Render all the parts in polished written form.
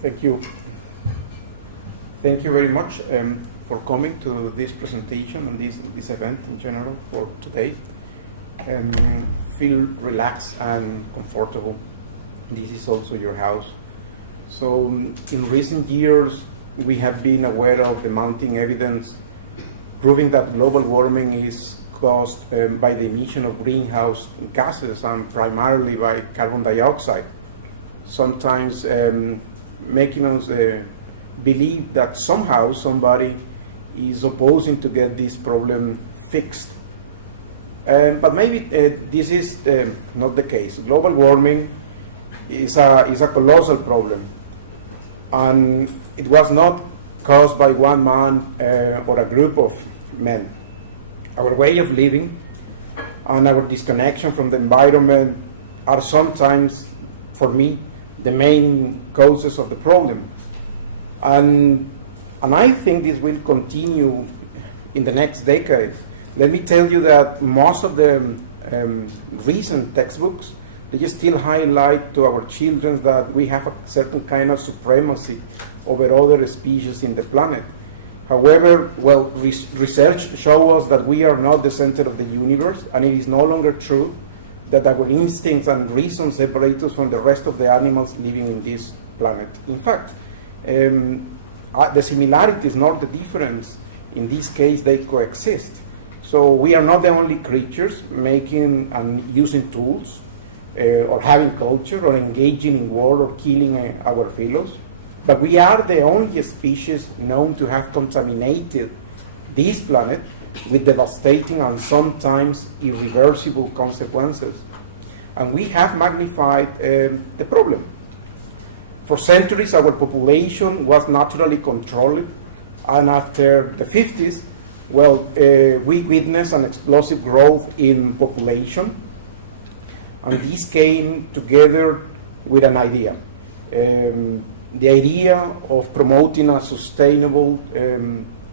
Thank you. Thank you very much for coming to this presentation and this event in general for today. Feel relaxed and comfortable. This is also your house. So in recent years, we have been aware of the mounting evidence proving that global warming is caused by the emission of greenhouse gases and primarily by carbon dioxide. Sometimes making us believe that somehow somebody is opposing to get this problem fixed. But maybe this is not the case. Global warming is a colossal problem, and it was not caused by one man or a group of men. Our way of living and our disconnection from the environment are sometimes, for me, the main causes of the problem. And I think this will continue in the next decade. Let me tell you that most of the recent textbooks, they just still highlight to our children that we have a certain kind of supremacy over other species in the planet. However, research shows us that we are not the center of the universe, and it is no longer true that our instincts and reason separate us from the rest of the animals living in this planet. In fact, the similarities, not the difference. In this case, they coexist. So we are not the only creatures making and using tools, or having culture, or engaging in war, or killing our fellows. But we are the only species known to have contaminated this planet with devastating and sometimes irreversible consequences. And we have magnified the problem. For centuries, our population was naturally controlled, and after the 50s, we witnessed an explosive growth in population, and this came together with an idea. The idea of promoting a sustainable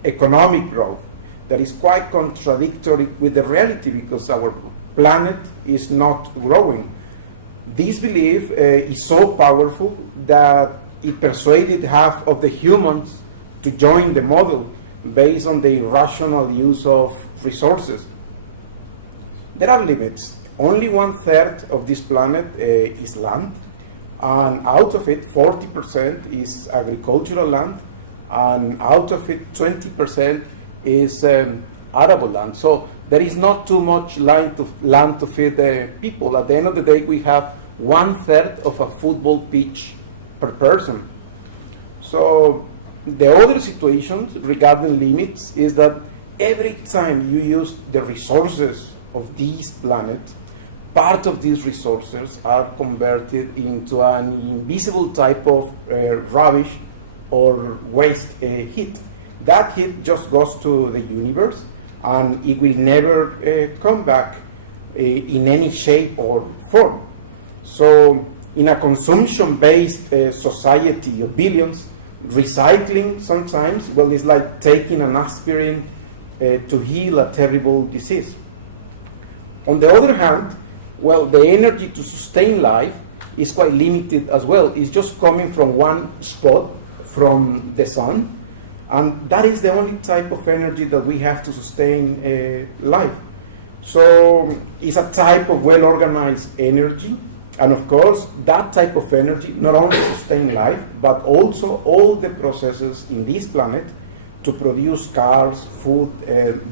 economic growth that is quite contradictory with the reality because our planet is not growing. This belief is so powerful that it persuaded half of the humans to join the model based on the irrational use of resources. There are limits. Only 1/3 of this planet is land, and out of it 40% is agricultural land, and out of it 20% is arable land. So there is not too much land to feed the people. At the end of the day, we have 1/3 of a football pitch per person. So the other situations regarding limits is that every time you use the resources of this planet, part of these resources are converted into an invisible type of rubbish or waste heat. That heat just goes to the universe, and it will never come back in any shape or form. So in a consumption-based society of billions, recycling sometimes, is like taking an aspirin to heal a terrible disease. On the other hand, the energy to sustain life is quite limited as well. It's just coming from one spot, from the sun, and that is the only type of energy that we have to sustain life. So it's a type of well-organized energy, and of course, that type of energy not only sustains life, but also all the processes in this planet to produce cars, food,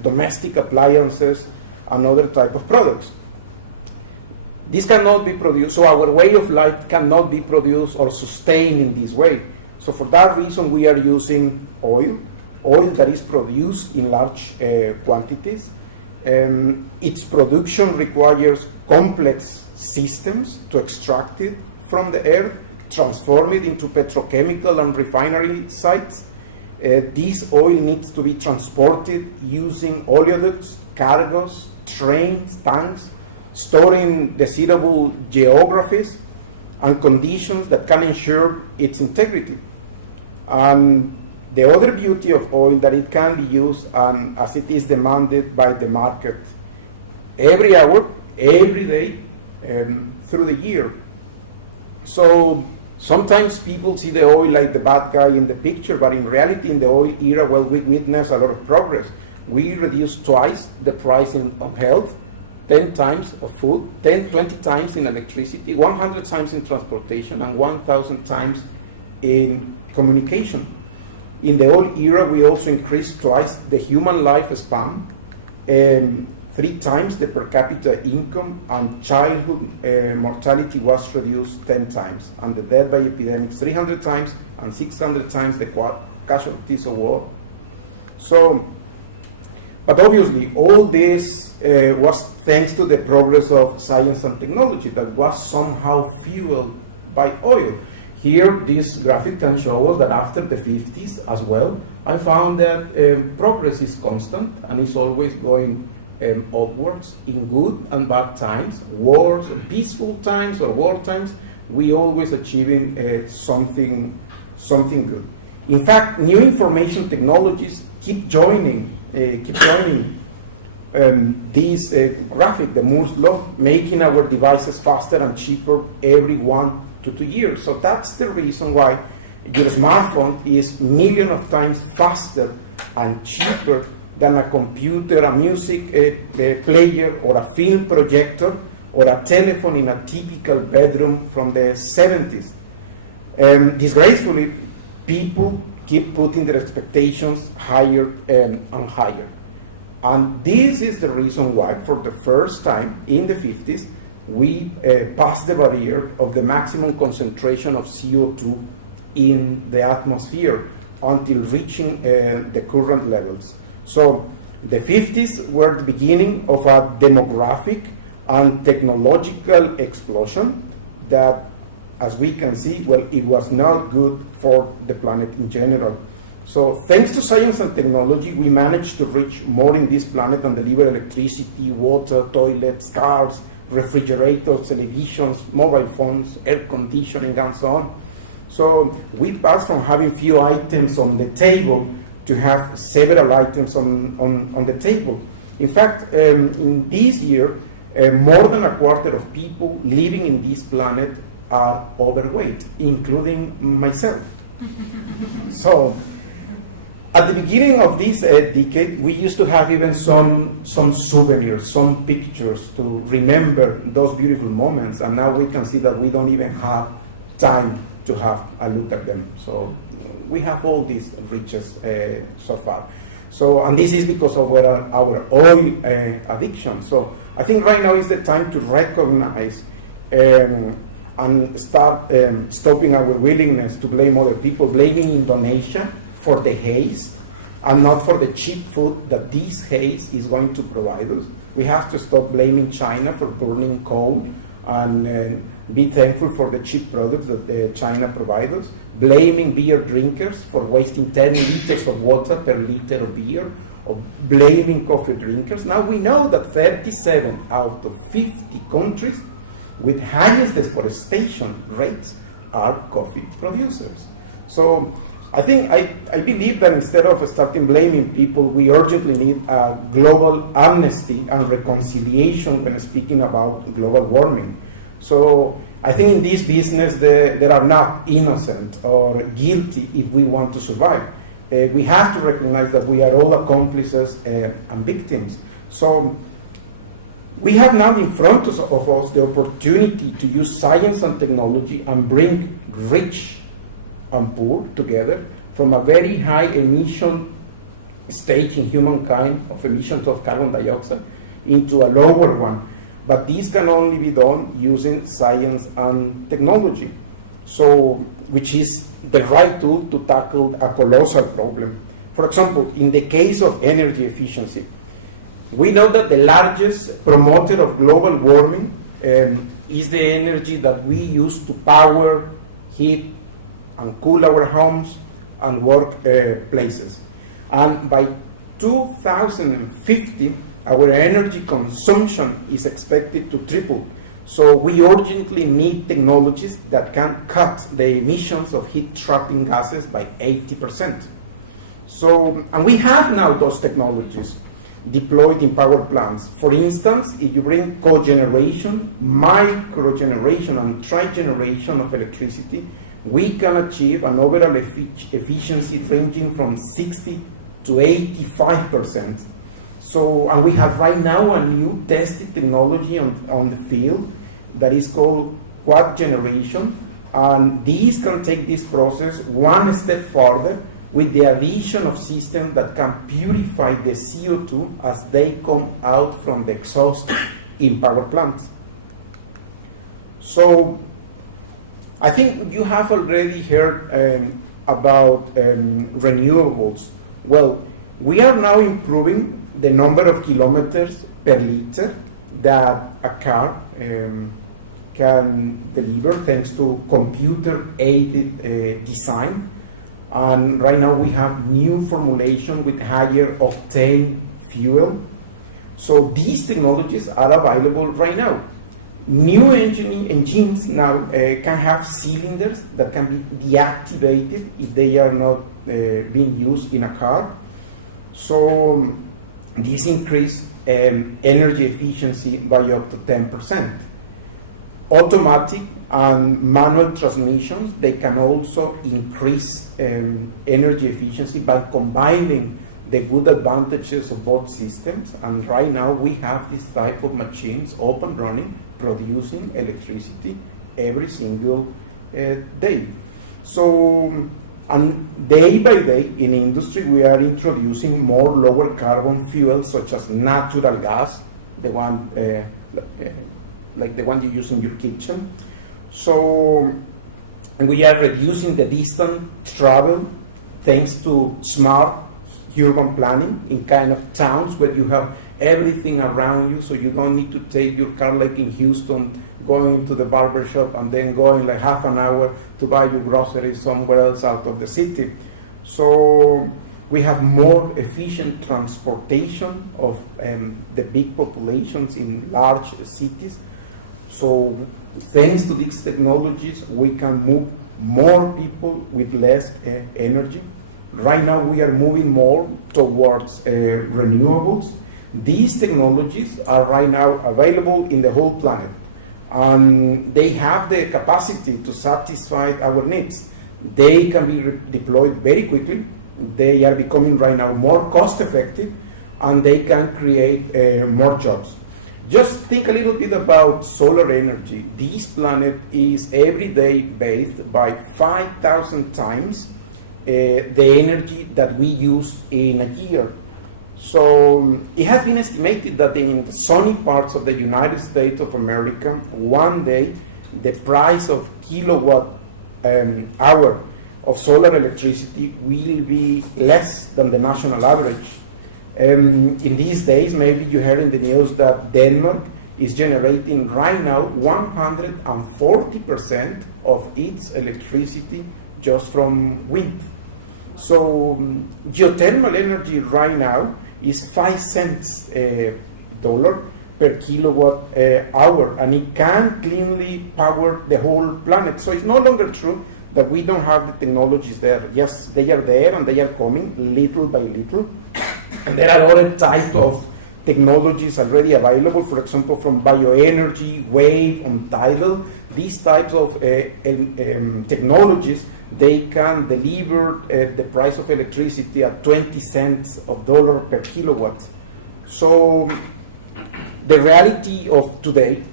domestic appliances, and other type of products. This cannot be produced, so our way of life cannot be produced or sustained in this way. So for that reason, we are using oil that is produced in large quantities. Its production requires complex systems to extract it from the earth, transform it into petrochemical and refinery sites. This oil needs to be transported using oleoducts, cargos, trains, tanks, storing desirable geographies and conditions that can ensure its integrity. And the other beauty of oil that it can be used as it is demanded by the market every hour, every day, through the year. So Sometimes people see the oil like the bad guy in the picture, but in reality, in the oil era, well, we witnessed a lot of progress. We reduced twice the price of health, 10 times of food, 20 times in electricity, 100 times in transportation, and 1,000 times in communication. In the oil era, we also increased twice the human lifespan, 3 times the per capita income, and childhood mortality was reduced 10 times, and the death by epidemics 300 times, and 600 times the casualties of war. So, but obviously, all this was thanks to the progress of science and technology that was somehow fueled by oil. Here, this graphic can show us that after the 50s as well, I found that progress is constant and is always going upwards in good and bad times, wars, peaceful times or war times. We always achieving something good. In fact, new information technologies keep joining this graphic, the Moore's law, making our devices faster and cheaper every 1 to 2 years. So that's the reason why your smartphone is millions of times faster and cheaper than a computer, a music player, or a film projector, or a telephone in a typical bedroom from the 70s. Disgracefully, people keep putting their expectations higher and higher. And this is the reason why, for the first time in the 50s, we passed the barrier of the maximum concentration of CO2 in the atmosphere until reaching the current levels. So the 50s were the beginning of a demographic and technological explosion that, as we can see, well, it was not good for the planet in general. So thanks to science and technology, we managed to reach more in this planet and deliver electricity, water, toilets, cars, refrigerators, televisions, mobile phones, air conditioning, and so on. So we passed from having few items on the table to have several items on the table. In fact, in this year, more than a quarter of people living in this planet are overweight, including myself. So, at the beginning of this decade, we used to have even some souvenirs, some pictures to remember those beautiful moments, and now we can see that we don't even have time to have a look at them. So we have all these riches so far. So, and this is because of our oil addiction. So I think right now is the time to recognize and start stopping our willingness to blame other people, blaming Indonesia for the haze and not for the cheap food that this haze is going to provide us. We have to stop blaming China for burning coal and be thankful for the cheap products that China provides us, blaming beer drinkers for wasting 10 liters of water per liter of beer, or blaming coffee drinkers. Now we know that 37 out of 50 countries with highest deforestation rates are coffee producers. So I think I believe that instead of starting blaming people, we urgently need a global amnesty and reconciliation when speaking about global warming. So I think in this business there are not innocent or guilty if we want to survive. We have to recognize that we are all accomplices and victims. So we have now in front of us the opportunity to use science and technology and bring rich and poor together from a very high emission stage in humankind of emissions of carbon dioxide into a lower one. But this can only be done using science and technology, so which is the right tool to tackle a colossal problem. For example, in the case of energy efficiency, we know that the largest promoter of global warming is the energy that we use to power, heat, and cool our homes and work places. And by 2050, our energy consumption is expected to triple. So we urgently need technologies that can cut the emissions of heat-trapping gases by 80%. So, and we have now those technologies deployed in power plants. For instance, if you bring cogeneration, microgeneration, and trigeneration of electricity we can achieve an overall efficiency ranging from 60 to 85%. So, and we have right now a new tested technology on the field that is called quad generation, and these can take this process one step further with the addition of systems that can purify the CO2 as they come out from the exhaust in power plants. So I think you have already heard about renewables. Well, we are now improving the number of kilometers per liter that a car can deliver thanks to computer-aided design. And right now we have new formulation with higher octane fuel. So these technologies are available right now. New engines now can have cylinders that can be deactivated if they are not being used in a car. So this increases energy efficiency by up to 10%. Automatic and manual transmissions, they can also increase energy efficiency by combining the good advantages of both systems. And right now we have this type of machines up and running, producing electricity every single day. So, and day by day in industry we are introducing more lower carbon fuels such as natural gas, the one like the one you use in your kitchen. So, and we are reducing the distance travel thanks to smart urban planning in kind of towns where you have everything around you, so you don't need to take your car like in Houston, going to the barber shop and then going like half an hour to buy your groceries somewhere else out of the city. So we have more efficient transportation of the big populations in large cities. So thanks to these technologies, we can move more people with less energy. Right now we are moving more towards renewables. These technologies are right now available in the whole planet. They have the capacity to satisfy our needs. They can be deployed very quickly. They are becoming right now more cost effective, and they can create more jobs. Just think a little bit about solar energy. This planet is every day bathed by 5,000 times the energy that we use in a year. So it has been estimated that in the sunny parts of the United States of America, one day the price of kilowatt hour of solar electricity will be less than the national average. In these days, maybe you heard in the news that Denmark is generating right now 140% of its electricity just from wind. So geothermal energy right now is 5 cents dollar per kilowatt hour, and it can cleanly power the whole planet. So it's no longer true that we don't have the technologies there. Yes, they are there and they are coming little by little. And there are other types of technologies already available, for example, from bioenergy, wave, and tidal. These types of technologies, they can deliver the price of electricity at 20 cents of dollar per kilowatt. So the reality of today,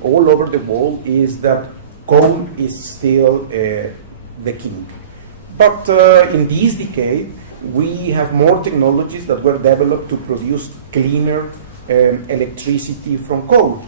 all over the world, is that coal is still the king. But in this decade, we have more technologies that were developed to produce cleaner electricity from coal.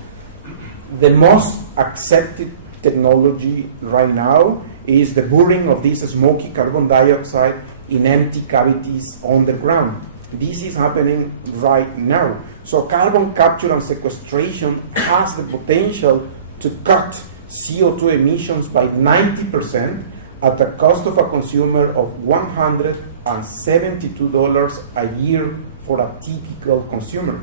The most accepted technology right now is the burning of this smoky carbon dioxide in empty cavities on the ground. This is happening right now. So carbon capture and sequestration has the potential to cut CO2 emissions by 90% at the cost of a consumer of $172 a year for a typical consumer.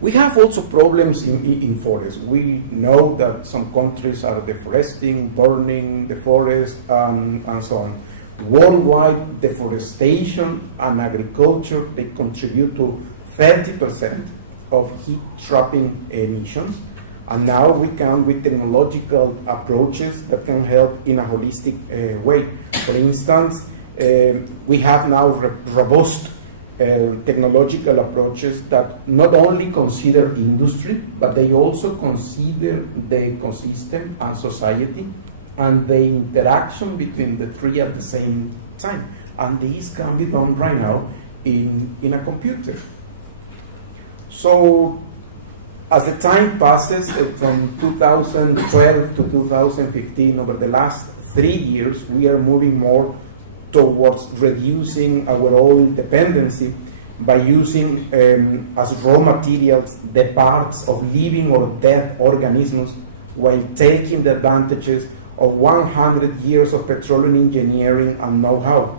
We have also problems in forests. We know that some countries are deforesting, burning the forest, and so on. Worldwide, deforestation and agriculture, they contribute to 30% of heat trapping emissions. And now we come with technological approaches that can help in a holistic way. For instance, we have now robust technological approaches that not only consider industry, but they also consider the ecosystem and society and the interaction between the three at the same time. And this can be done right now in a computer. So as the time passes from 2012 to 2015, over the last 3 years, we are moving more towards reducing our oil dependency by using as raw materials the parts of living or dead organisms, while taking the advantages of 100 years of petroleum engineering and know-how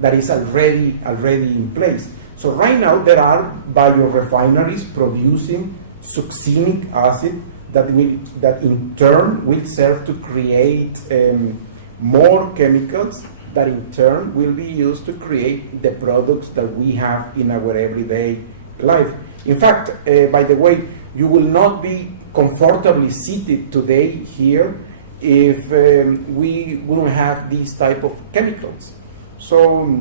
that is already in place. So right now there are biorefineries producing succinic acid that in turn will serve to create more chemicals that in turn will be used to create the products that we have in our everyday life. In fact, by the way, you will not be comfortably seated today here if we wouldn't have these type of chemicals. So,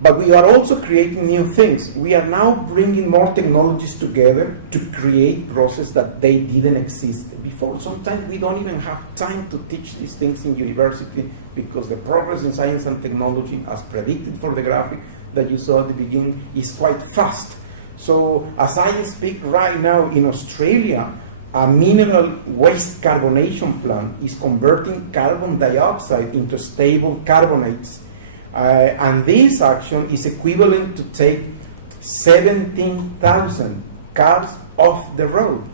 but we are also creating new things. We are now bringing more technologies together to create processes that they didn't exist before. Sometimes we don't even have time to teach these things in university because the progress in science and technology, as predicted for the graphic that you saw at the beginning, is quite fast. So as I speak right now in Australia, a mineral waste carbonation plant is converting carbon dioxide into stable carbonates. And this action is equivalent to take 17,000 cars off the road.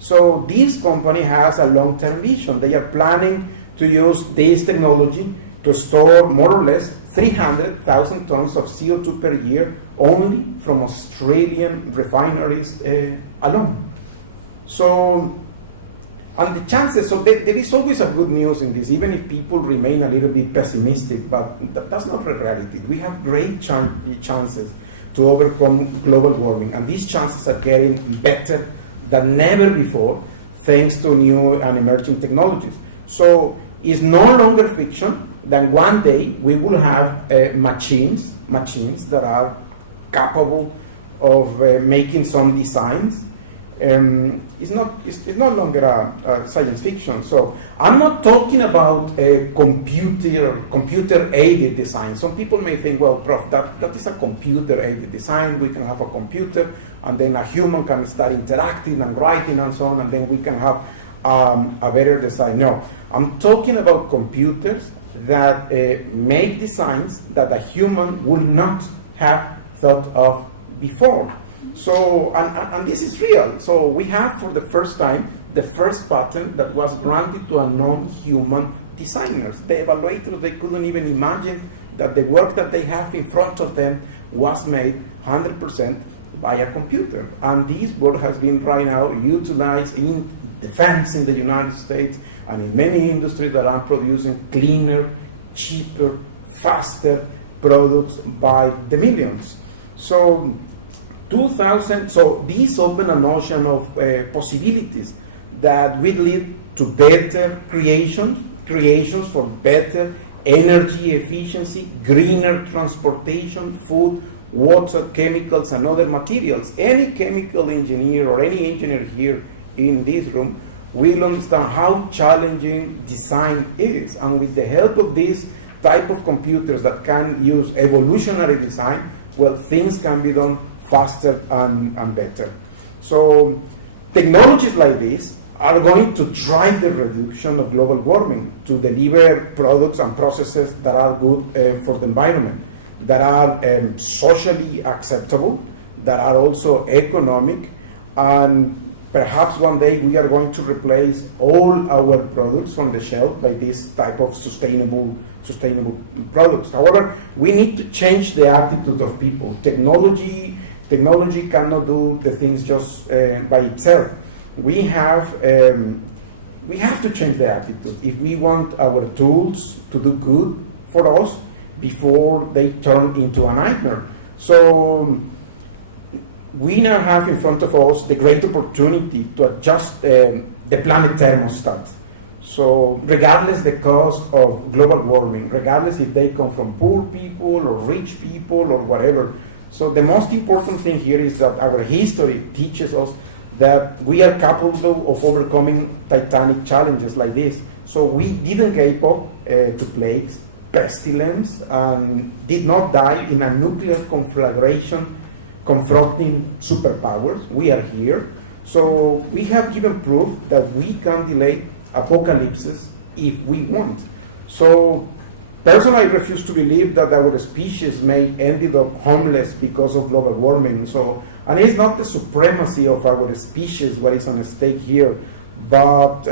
So this company has a long-term vision. They are planning to use this technology to store more or less 300,000 tons of CO2 per year only from Australian refineries alone. So, and the chances, so there is always a good news in this, even if people remain a little bit pessimistic, but that's not the reality. We have great chances to overcome global warming, and these chances are getting better than never before, thanks to new and emerging technologies. So it's no longer fiction that one day we will have machines that are capable of making some designs. It's no longer a science fiction. So I'm not talking about a computer-aided design. Some people may think, well, Prof, that is a computer-aided design. We can have a computer, and then a human can start interacting and writing and so on, and then we can have a better design. No, I'm talking about computers that make designs that a human would not have thought of before. So, and this is real. So we have for the first time the first patent that was granted to a non-human designers. The evaluators, they couldn't even imagine that the work that they have in front of them was made 100% by a computer. And this work has been right now utilized in defense in the United States and in many industries that are producing cleaner, cheaper, faster products by the millions. So these open a notion of possibilities that will lead to better creations for better energy efficiency, greener transportation, food, water, chemicals, and other materials. Any chemical engineer or any engineer here in this room will understand how challenging design is. And with the help of this type of computers that can use evolutionary design, well, things can be done faster and better. So technologies like this are going to drive the reduction of global warming to deliver products and processes that are good for the environment, that are socially acceptable, that are also economic, and perhaps one day we are going to replace all our products from the shelf by this type of sustainable products. However, we need to change the attitude of people. Technology cannot do the things just by itself. We have to change the attitude if we want our tools to do good for us before they turn into a nightmare. So we now have in front of us the great opportunity to adjust the planet thermostat. So regardless the cause of global warming, regardless if they come from poor people or rich people or whatever. So the most important thing here is that our history teaches us that we are capable of overcoming titanic challenges like this. So we didn't give up to plagues, pestilence, and did not die in a nuclear conflagration confronting superpowers. We are here. So we have given proof that we can delay apocalypses if we want. So personally, I refuse to believe that our species may end up homeless because of global warming. So, and it's not the supremacy of our species what is on stake here, but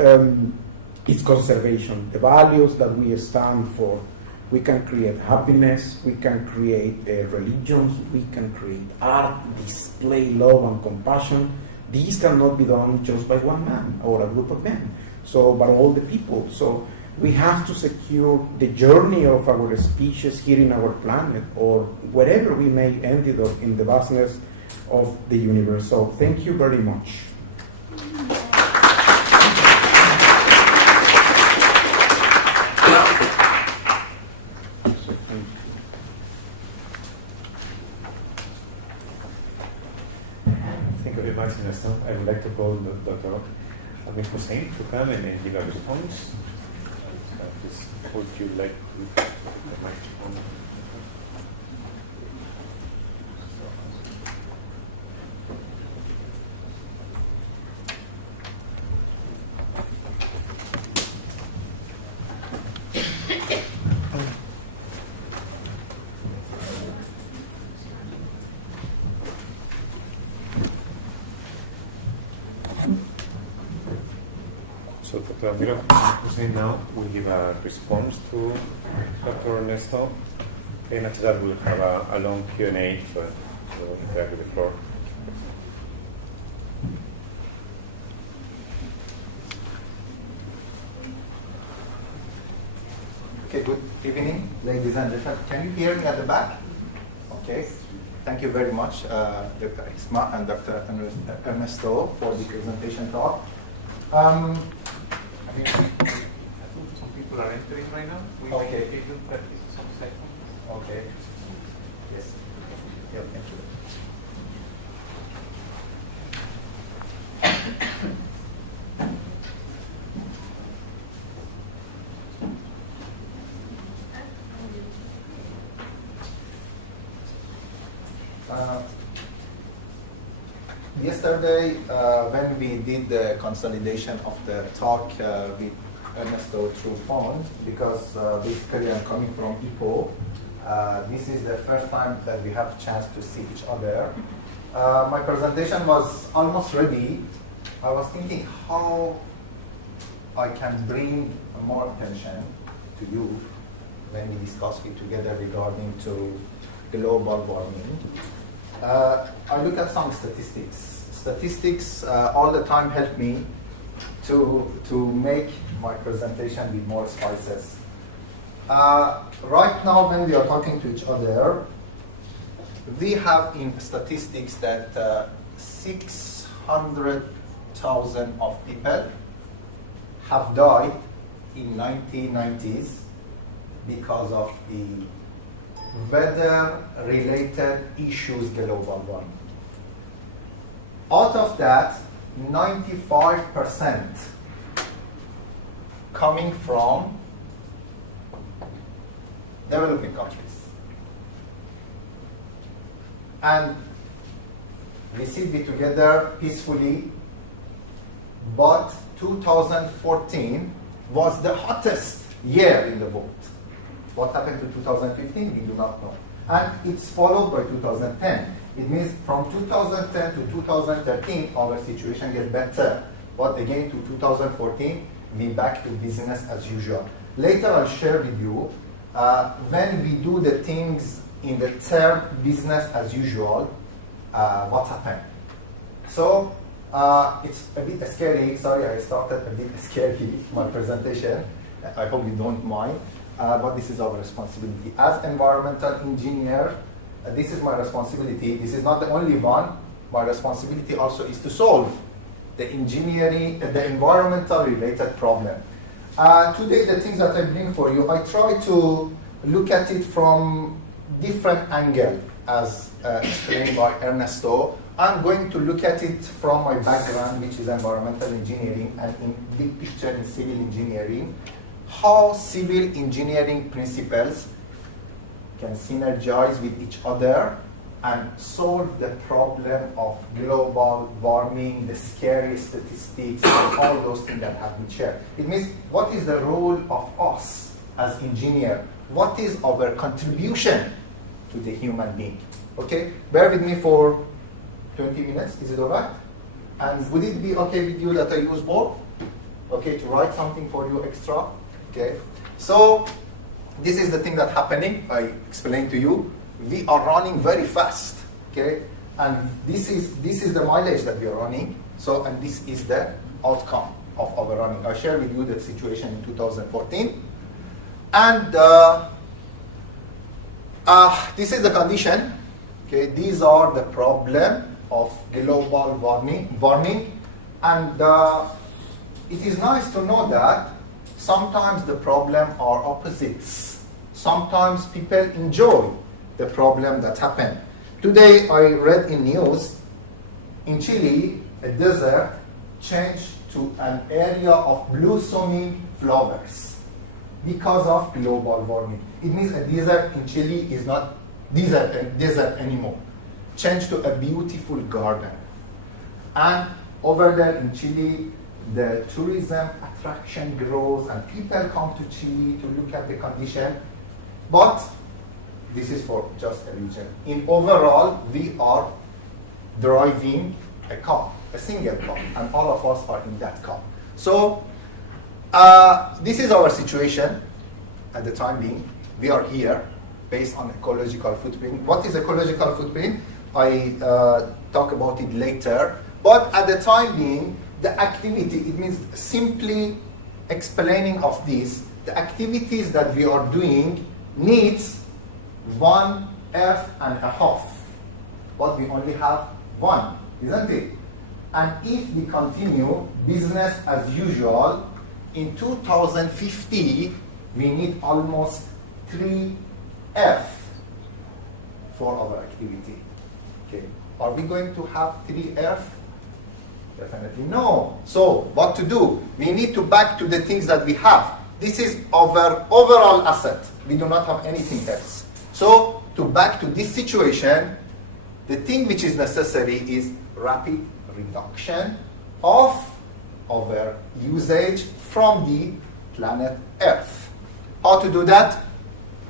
its conservation, the values that we stand for. We can create happiness, we can create religions, we can create art, display love and compassion. These cannot be done just by one man or a group of men, so by all the people. So we have to secure the journey of our species here in our planet or wherever we may end it up in the vastness of the universe. So thank you very much. I would like to call Dr. Amir Hussein to come and give a response. Would you like to the microphone? So Dr. Amir Hussein now will give a response to Dr. Ernesto, and after that we'll have a long Q&A, so you have the floor. Okay, good evening, ladies and gentlemen. Can you hear me at the back? Okay. Thank you very much, Dr. Isma and Dr. Ernesto for the presentation talk. I think some people are entering right now. We Okay. may give them 30 some seconds. Okay. Yes. Yeah, thank you. Yesterday, when we did the consolidation of the talk with Ernesto through phone, because basically I'm coming from IPO, this is the first time that we have a chance to see each other. My presentation was almost ready. I was thinking how I can bring more attention to you when we discuss it together regarding to global warming. I look at some statistics. Statistics all the time help me to make my presentation with more spices. Right now, when we are talking to each other, we have in statistics that 600,000 of people have died in 1990s because of the weather-related issues, global warming. Out of that, 95% coming from developing countries. And we sit together peacefully, but 2014 was the hottest year in the world. What happened to 2015, we do not know. And it's followed by 2010. It means from 2010 to 2013, our situation gets better. But again, to 2014, we back to business as usual. Later, I'll share with you, when we do the things in the term business as usual, what happened. So, it's a bit scary. Sorry, I started a bit scary, my presentation. I hope you don't mind. But this is our responsibility. As environmental engineer, this is my responsibility. This is not the only one. my responsibility also is to solve the engineering, the environmental related problem. Today, the things that I bring for you, I try to look at it from different angle, as explained by Ernesto. I'm going to look at it from my background, which is environmental engineering, and in big picture in civil engineering, how civil engineering principles can synergize with each other and solve the problem of global warming, the scary statistics, and all those things that have been shared. It means, what is the role of us as engineers? What is our contribution to the human being? Okay, bear with me for 20 minutes, is it all right? And would it be okay with you that I use board? Okay, to write something for you extra? Okay, so this is the thing that's happening. I explained to you. We are running very fast, okay? And this is the mileage that we are running. So, and this is the outcome of our running. I share with you the situation in 2014. And this is the condition. Okay, these are the problem of global warming. And it is nice to know that sometimes the problem are opposites. Sometimes people enjoy the problem that happened. Today I read in news, in Chile, a desert changed to an area of blossoming flowers because of global warming. It means a desert in Chile is not desert anymore. Changed to a beautiful garden. And over there in Chile, the tourism attraction grows and people come to Chile to look at the condition. But this is for just a region. In overall, we are driving a car, a single car, and all of us are in that car. So this is our situation at the time being. We are here based on ecological footprint. What is ecological footprint? I talk about it later. But at the time being, the activity, it means simply explaining of this, the activities that we are doing needs 1 Earth and a half. But we only have one, isn't it? And if we continue business as usual, in 2050, we need almost 3 Earth for our activity. Okay. Are we going to have 3 Earth? Definitely no. So what to do? We need to back to the things that we have. This is our overall asset. We do not have anything else. So to back to this situation, the thing which is necessary is rapid reduction of our usage from the planet Earth. How to do that?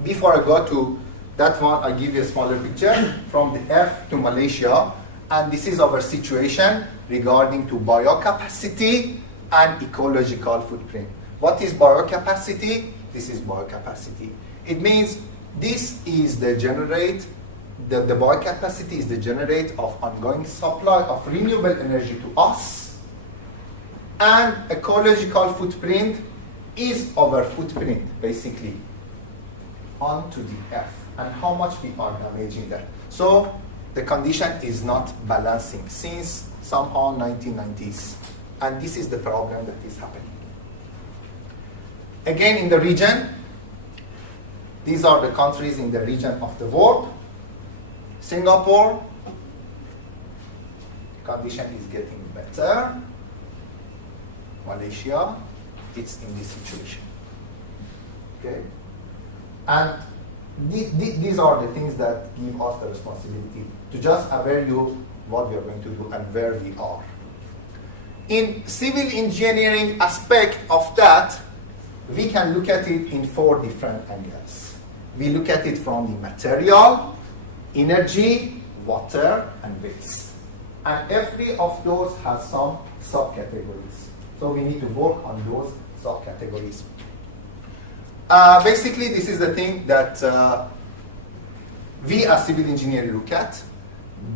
Before I go to that one, I give you a smaller picture from the Earth to Malaysia. And this is our situation regarding to biocapacity and ecological footprint. What is biocapacity? This is biocapacity. It means this is the biocapacity is the generate of ongoing supply of renewable energy to us, and ecological footprint is our footprint basically onto the Earth and how much we are damaging that. So the condition is not balancing since somehow 1990s, and this is the problem that is happening. Again, in the region, these are the countries in the region of the world. Singapore, condition is getting better. Malaysia, it's in this situation. Okay, and these are the things that give us the responsibility to just aware you what we are going to do and where we are. In civil engineering aspect of that, we can look at it in 4 different angles. We look at it from the material, energy, water, and waste. And every of those has some subcategories. So we need to work on those subcategories. Basically, this is the thing that we as civil engineers look at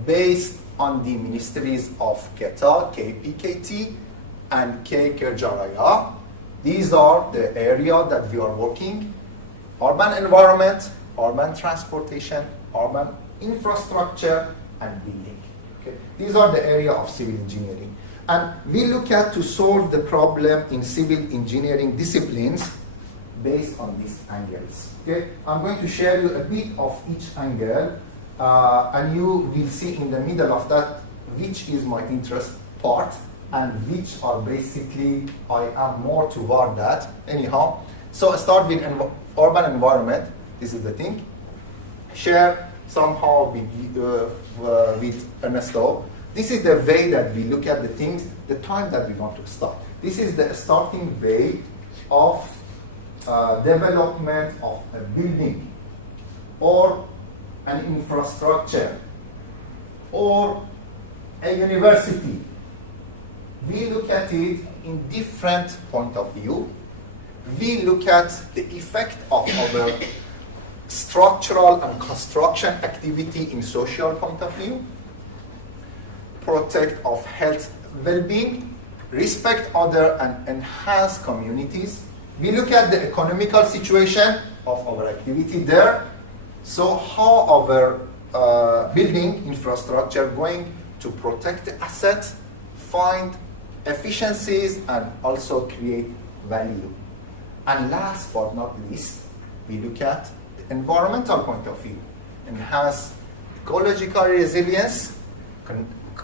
based on the ministries of Qatar, KPKT, and KKJRIA. These are the area that we are working: urban environment, urban transportation, urban infrastructure, and building. Okay? These are the area of civil engineering. And we look at to solve the problem in civil engineering disciplines based on these angles. Okay? I'm going to share you a bit of each angle, and you will see in the middle of that which is my interest part and which are basically I am more toward that. Anyhow, so I start with urban environment. This is the thing. Share somehow with Ernesto. This is the way that we look at the things, the time that we want to start. This is the starting way of development of a building or an infrastructure or a university. We look at it in different point of view. We look at the effect of our structural and construction activity in social point of view, protect of health well-being, respect other and enhance communities. We look at the economical situation of our activity there. So how our building infrastructure going to protect the asset, find efficiencies, and also create value. And last but not least, we look at the environmental point of view, enhance ecological resilience,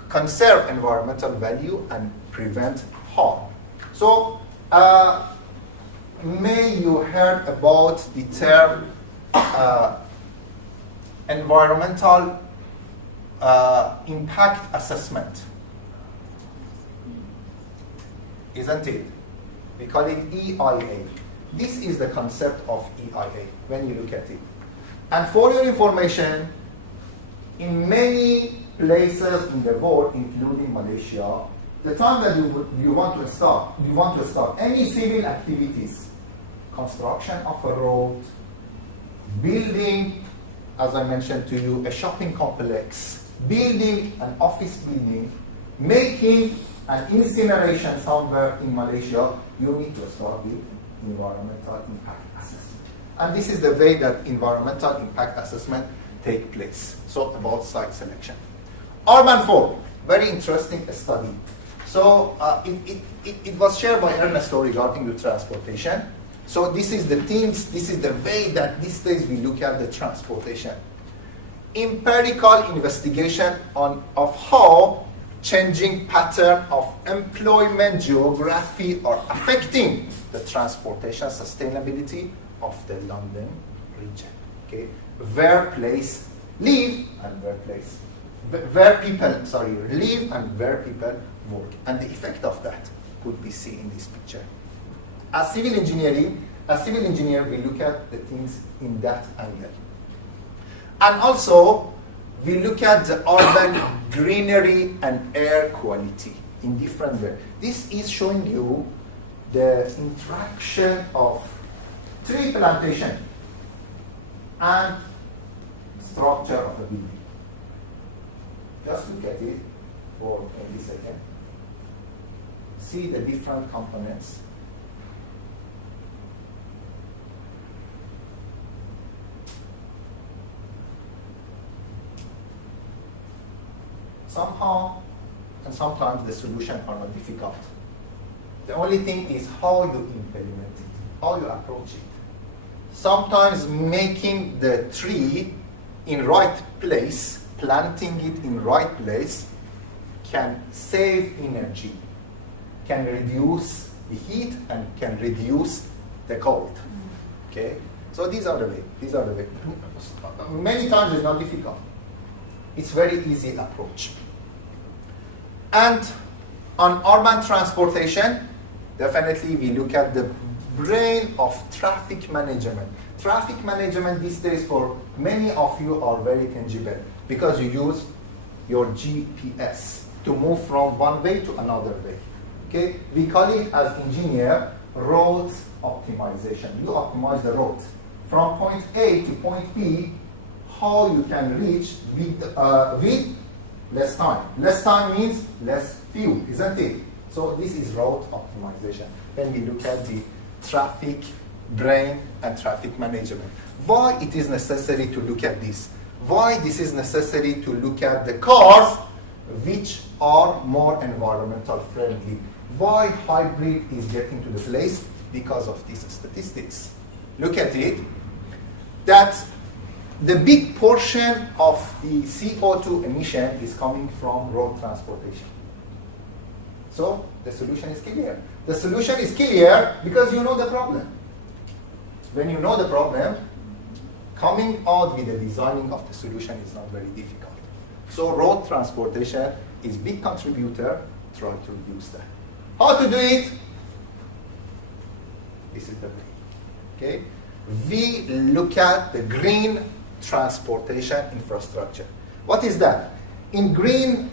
conserve environmental value, and prevent harm. So, may you heard about the term environmental impact assessment, isn't it? We call it EIA. This is the concept of EIA when you look at it. And for your information, in many places in the world, including Malaysia, the time that you want to start any civil activities, construction of a road, building, as I mentioned to you, a shopping complex, building an office building, making an incineration somewhere in Malaysia, you need to start with environmental impact assessment. And this is the way that environmental impact assessment take place. So about site selection. Urban 4, very interesting study. So it was shared by Ernesto regarding the transportation. So this is the things, this is the way that these days we look at the transportation. Empirical investigation of how changing pattern of employment geography are affecting the transportation sustainability of the London region. Okay, where place live and where people live and where people work, and the effect of that could be seen in this picture. As civil engineer, we look at the things in that angle. And also, we look at the urban greenery and air quality in different ways. This is showing you the interaction of tree plantation and structure of a building. Just look at it for 20 seconds. See the different components. Somehow, and sometimes the solutions are not difficult. The only thing is how you implement it, how you approach it. Sometimes making the tree in right place, planting it in right place, can save energy, can reduce the heat, and can reduce the cold. Okay? So these are the way. Many times it's not difficult. It's very easy approach. And on urban transportation, definitely we look at the brain of traffic management. Traffic management these days for many of you are very tangible because you use your GPS to move from one way to another way. Okay? We call it as engineer road optimization. You optimize the road from point A to point B, how you can reach with less time. Less time means less fuel, isn't it? So this is road optimization when we look at the traffic brain and traffic management. Why it is necessary to look at this? Why this is necessary to look at the cars which are more environmental friendly. Why hybrid is getting to the place? Because of these statistics. Look at it, that the big portion of the CO2 emission is coming from road transportation. So the solution is clear. The solution is clear because you know the problem. When you know the problem, coming out with the designing of the solution is not very difficult. So road transportation is big contributor. Try to reduce that. How to do it? This is the way. Okay? We look at the green transportation infrastructure. What is that? In green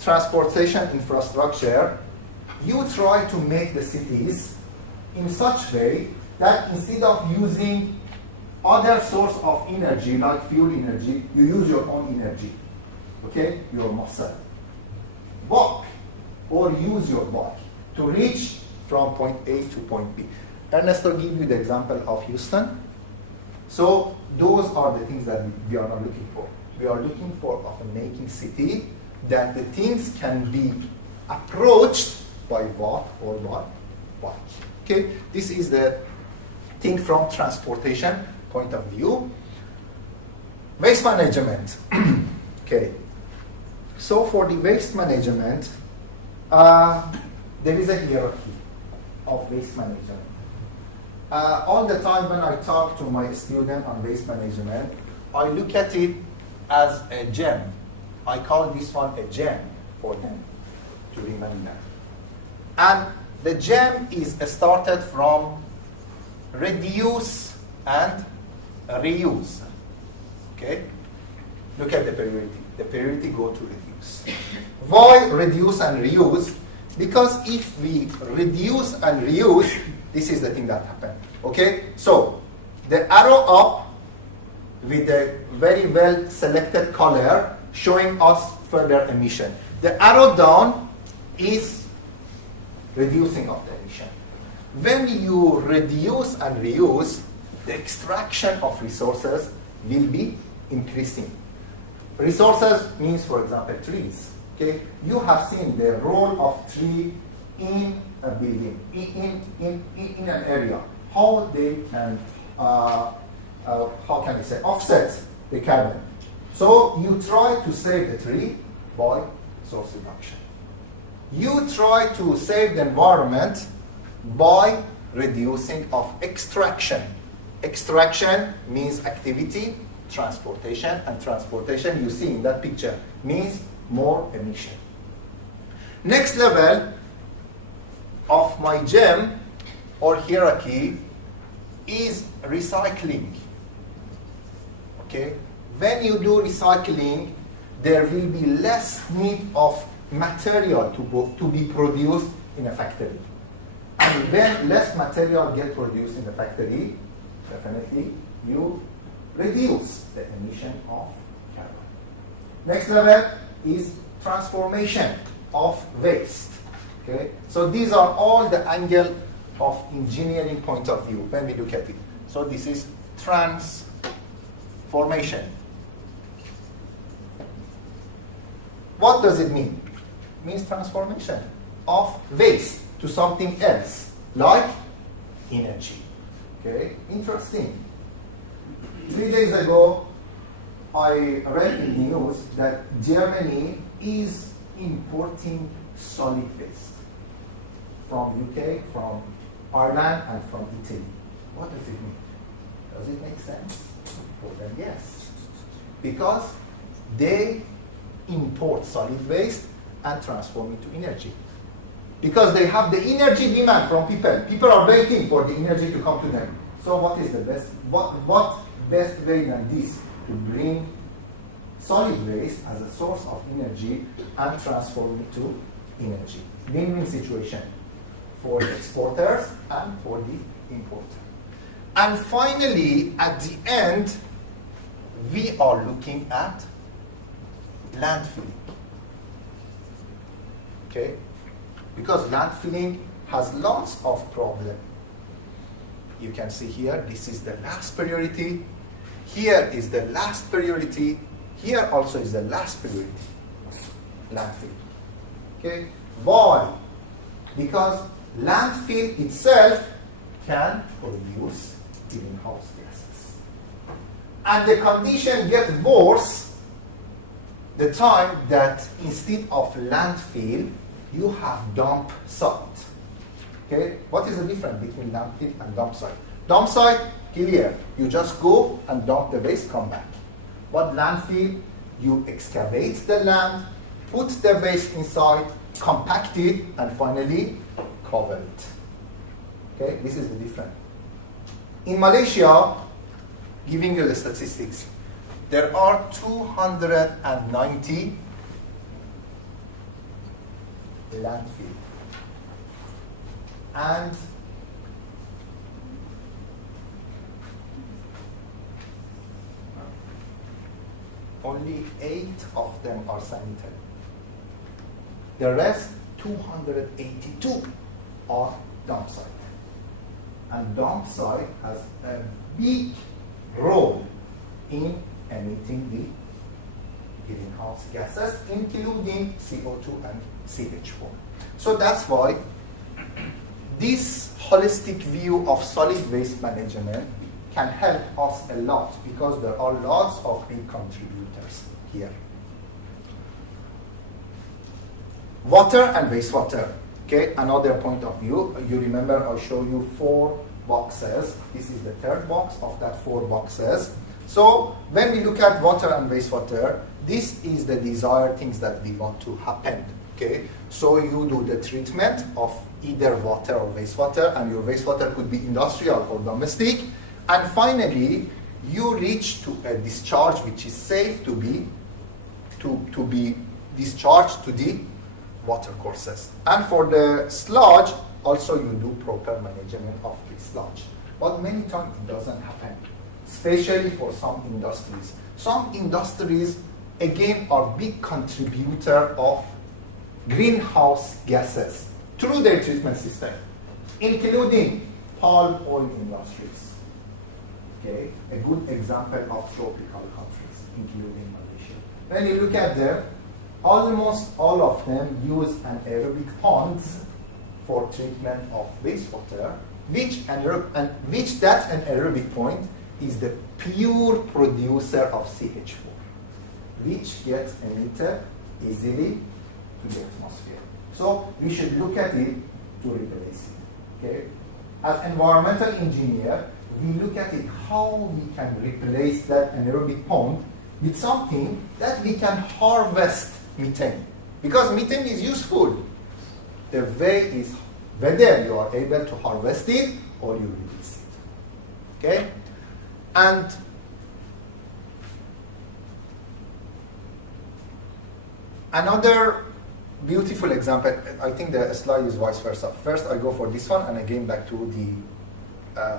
transportation infrastructure, you try to make the cities in such way that instead of using other source of energy like fuel energy, you use your own energy, okay, your muscle. Walk or use your bike to reach from point A to point B. Ernesto gave you the example of Houston. So those are the things that we are not looking for. We are looking for of making city that the things can be approached by walk or by bike. Okay, this is the thing from transportation point of view. Waste management. Okay, so for the waste management, there is a hierarchy of waste management. All the time when I talk to my student on waste management, I look at it as a gem. I call this one a gem for them to remember. And the gem is started from reduce and reuse. Okay? Look at the priority. The priority go to reduce. Why reduce and reuse? Because if we reduce and reuse, this is the thing that happened. Okay? So, the arrow up with a very well selected color showing us further emission. The arrow down is reducing of the emission. When you reduce and reuse, the extraction of resources will be increasing. Resources means, for example, trees. Okay, you have seen the role of tree in a building, in an area. How they can, how can I say, offset the carbon. So you try to save the tree by source reduction. You try to save the environment by reducing of extraction. Extraction means activity, transportation, and transportation you see in that picture means more emission. Next level of my gem or hierarchy is recycling. Okay? When you do recycling, there will be less need of material to be produced in a factory. And when less material gets produced in the factory, definitely you reduce the emission of carbon. Next level is transformation of waste. Okay? So these are all the angle of engineering point of view when we look at it. So this is transformation. What does it mean? It means transformation of waste to something else, like energy. Okay? Interesting. 3 days ago, I read in the news that Germany is importing solid waste from UK, from Ireland, and from Italy. What does it mean? Does it make sense? For them, yes. Because they import solid waste and transform it to energy. Because they have the energy demand from people. People are waiting for the energy to come to them. So what is the best? What best way than this to bring solid waste as a source of energy and transform it to energy? Win-win situation for the exporters and for the importer. And finally, at the end, we are looking at landfilling. Okay? Because landfilling has lots of problems. You can see here, this is the last priority. Here is the last priority. Here also is the last priority. landfill. Okay? Why? Because landfill itself can produce greenhouse gases. And the condition gets worse the time that instead of landfill, you have dump site. Okay? What is the difference between landfill and dump site? Dump site, clear. You just go and dump the waste, come back. What landfill? You excavate the land, put the waste inside, compact it, and finally cover it. Okay? This is the difference. In Malaysia, giving you the statistics, there are 290 landfill. And only 8 of them are sanitary. The rest, 282, are dump site. And dump site has a big role in emitting the greenhouse gases, including CO2 and CH4. So that's why this holistic view of solid waste management can help us a lot, because there are lots of big contributors here. Water and wastewater. Okay, another point of view. You remember I showed you 4 boxes. This is the third box of that 4 boxes. So when we look at water and wastewater, this is the desired things that we want to happen. Okay, so you do the treatment of either water or wastewater, and your wastewater could be industrial or domestic, and finally you reach to a discharge which is safe to be discharged to the water courses. And for the sludge, also you do proper management of the sludge. But many times it doesn't happen, especially for some industries. Some industries, again, are big contributor of greenhouse gases through their treatment system, including palm oil industries. Okay, a good example of tropical countries, including Malaysia. When you look at them, almost all of them use anaerobic ponds for treatment of wastewater, which that anaerobic point is the pure producer of CH4, which gets emitted easily to the atmosphere. So we should look at it to replace it. Okay? As environmental engineer, we look at it how we can replace that anaerobic pond with something that we can harvest methane. Because methane is useful. The way is whether you are able to harvest it or you release it. Okay? And another beautiful example, I think the slide is vice versa. First I go for this one and again back to the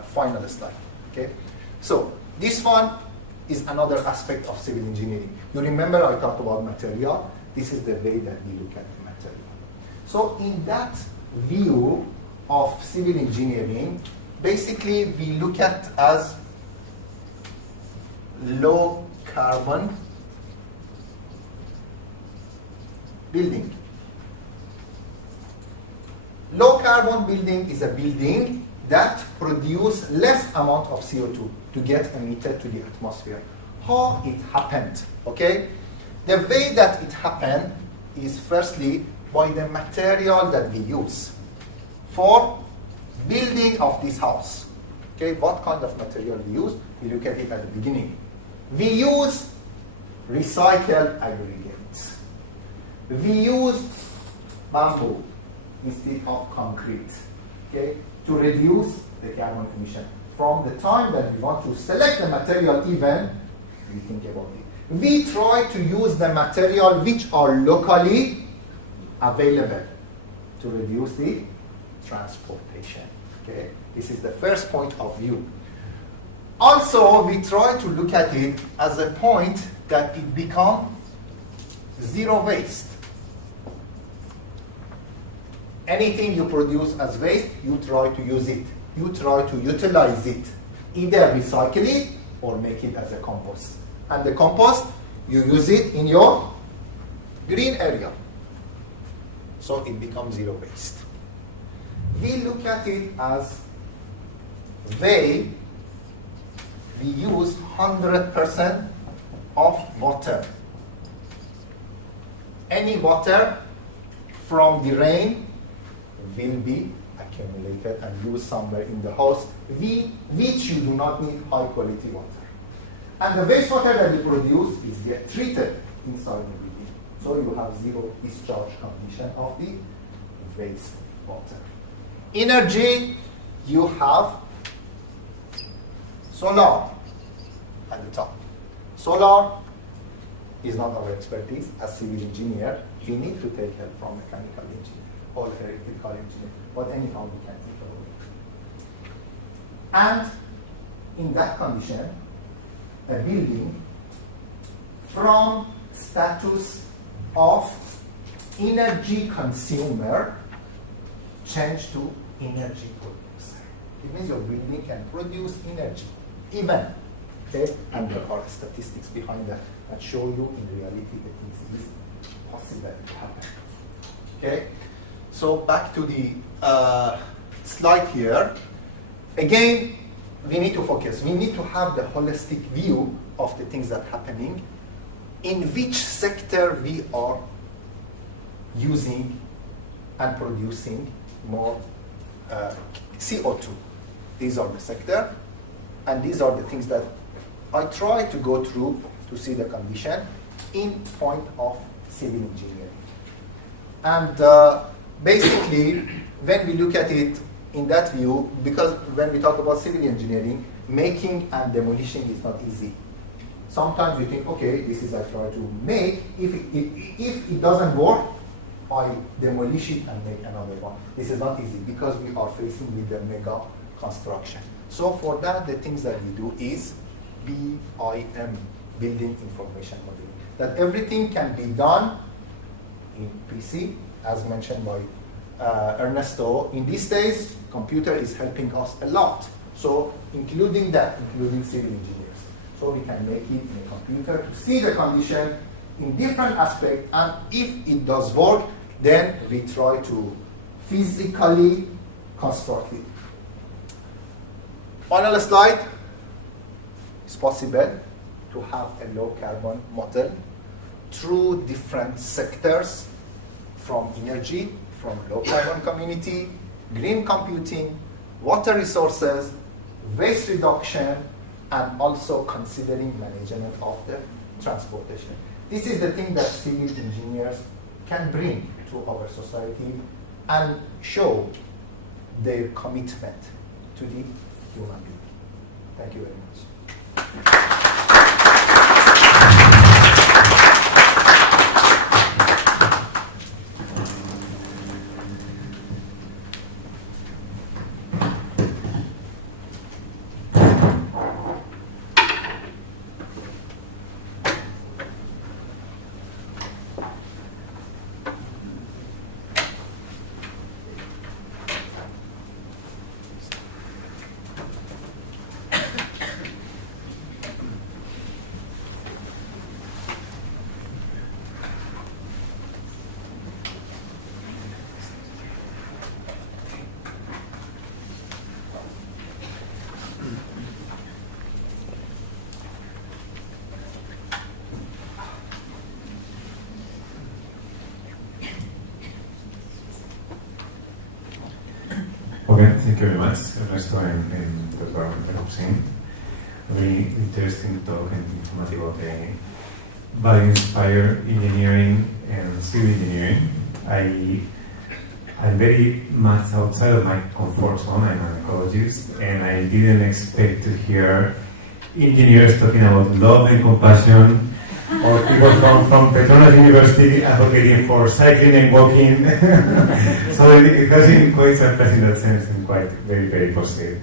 final slide. Okay? So this one is another aspect of civil engineering. You remember I talked about material. This is the way that we look at the material. So in that view of civil engineering, basically we look at as low carbon building. Low carbon building is a building that produces less amount of CO2 to get emitted to the atmosphere. How it happened? Okay? The way that it happened is firstly by the material that we use for building of this house. Okay, what kind of material we use? We look at it at the beginning. We use recycled aggregates. We use bamboo instead of concrete, okay, to reduce the carbon emission. From the time that we want to select the material even, we think about it. We try to use the material which are locally available to reduce the transportation. Okay? This is the first point of view. Also, we try to look at it as a point that it becomes zero waste. Anything you produce as waste, you try to use it. You try to utilize it. Either recycle it or make it as a compost. And the compost, you use it in your green area. So it becomes zero waste. We look at it as we use 100% of water. Any water from the rain will be accumulated and used somewhere in the house, which you do not need high quality water. And the wastewater that you produce is get treated inside the building. So you have zero discharge condition of the wastewater. Energy, you have solar at the top. Solar is not our expertise as civil engineer. We need to take help from mechanical engineer or electrical engineer, but anyhow we can think about it. And in that condition, a building from status of energy consumer change to energy producer. It means your building can produce energy, even, okay? And there are statistics behind that show you in reality that this is possible to happen. Okay? So back to the slide here. Again, we need to focus. We need to have the holistic view of the things that are happening, in which sector we are using and producing more CO2. These are the sector, and these are the things that I try to go through to see the condition in point of civil engineering. And basically, when we look at it in that view, because when we talk about civil engineering, making and demolishing is not easy. Sometimes we think, okay, this is I try to make. If it doesn't work, I demolish it and make another one. This is not easy because we are facing with the mega construction. So for that, the things that we do is BIM, Building Information Modeling. That everything can be done in PC, as mentioned by Ernesto. In these days, computer is helping us a lot. So including that, including civil engineers. So we can make it in a computer to see the condition in different aspects, and if it does work, then we try to physically construct it. Final slide. It's possible to have a low carbon model through different sectors, from energy, from low carbon community, green computing, water resources, waste reduction, and also considering management of the transportation. This is the thing that civil engineers can bring to our society and show their commitment to the human being. Thank you very much. Okay, thank you very much, Ernesto and Dr. Hussein. Very interesting talk and informative about the value-inspired engineering and civil engineering. I'm very much outside of my comfort zone. I'm an ecologist, and I didn't expect to hear engineers talking about love and compassion, or people from Petronas University advocating for cycling and walking. So it has been quite surprising in that sense, and quite very, very positive.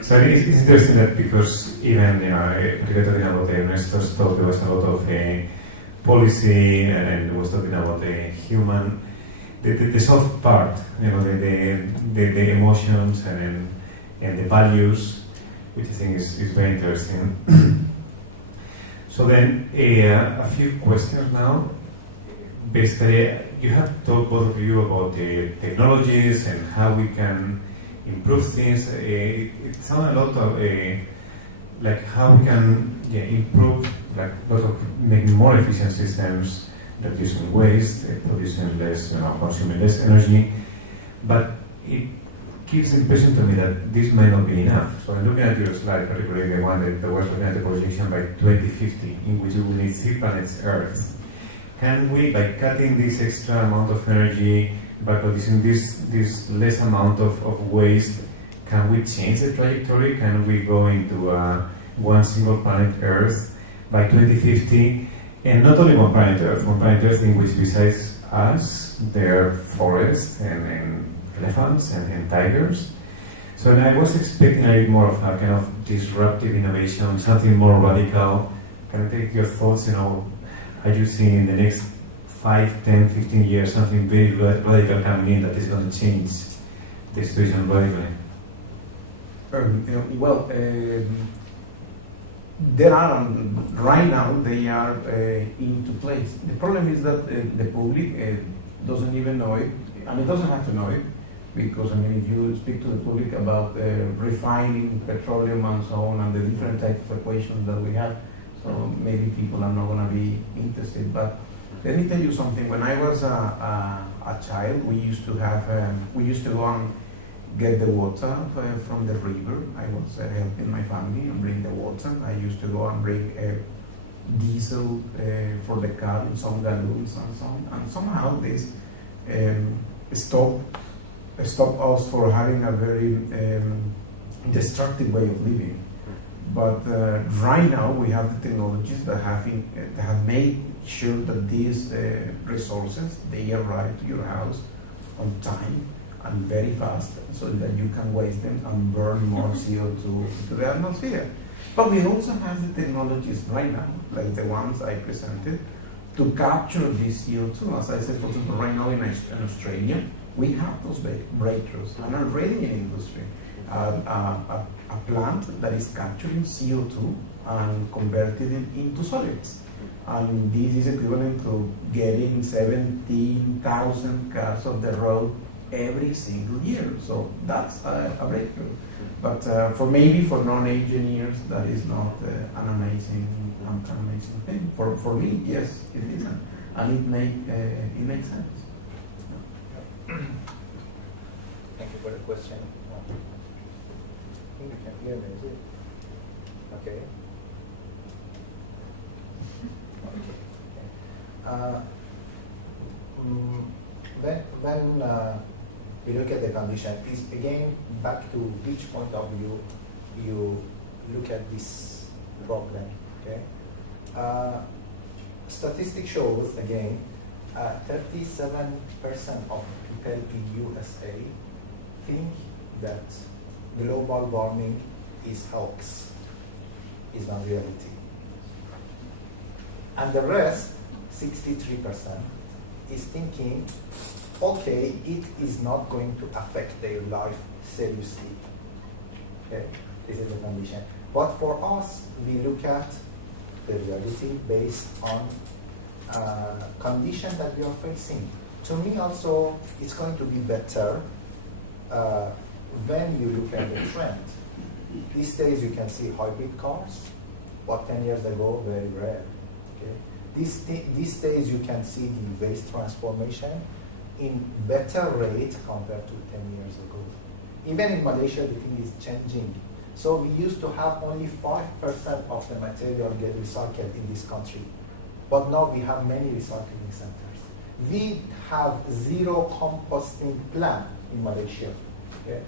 So it's interesting that because even, we were talking about Ernesto's talk, there was a lot of policy, and was talking about the human, the soft part, the emotions and the values, which I think is very interesting. So then, a few questions now. basically, you have talked, both of you, about the technologies and how we can improve things. It sounds a lot of like how we can improve, like a lot of making more efficient systems, reducing waste, producing less, consuming less energy. But it gives the impression to me that this might not be enough. So I'm looking at your slide, particularly the one that was looking at the projection by 2050, in which we will need 3 planets Earth. Can we, by cutting this extra amount of energy, by producing this less amount of waste, can we change the trajectory? Can we go into one single planet Earth by 2050? And not only one planet Earth in which besides us, there are forests and elephants and tigers. So I was expecting a bit more of a kind of disruptive innovation, something more radical. Can I take your thoughts, are you seeing in the next 5, 10, 15 years something very radical coming in that is going to change the situation radically? There are, right now, they are into place. The problem is that the public doesn't even know it. I mean, it doesn't have to know it, because, if you speak to the public about refining petroleum and so on, and the different types of equations that we have, so maybe people are not going to be interested. But let me tell you something. When I was a child, we used to go and get the water from the river. I was helping my family and bring the water. I used to go and bring diesel for the car in some gallons and so on. And somehow this stopped us for having a very destructive way of living. But right now we have the technologies that have made sure that these resources, they arrive to your house on time and very fast, so that you can waste them and burn more CO2 into the atmosphere. But we also have the technologies right now, like the ones I presented, to capture this CO2. As I said, for example, right now in Australia, we have those breakthroughs, and already in industry, a plant that is capturing CO2 and converting it into solids. And this is equivalent to getting 17,000 cars off the road every single year. So that's a breakthrough. But for non-engineers, that is not an amazing thing. For me, yes, it isn't, and it makes sense. Thank you for the question. I think you can hear me, is it? Okay. When we look at the condition, is again back to which point of view you look at this problem. Okay. Statistics shows again 37% of people in USA think that global warming is hoax, is not reality. And the rest, 63%, is thinking, okay, it is not going to affect their life seriously. Okay, this is the condition. But for us, we look at the reality based on condition that we are facing. To me also, it's going to be better when you look at the trend. These days you can see hybrid cars, but 10 years ago, very rare. Okay? These days you can see the waste transformation in better rate compared to 10 years ago. Even in Malaysia, the thing is changing. So we used to have only 5% of the material get recycled in this country. But now we have many recycling centers. We have zero composting plan in Malaysia. Okay?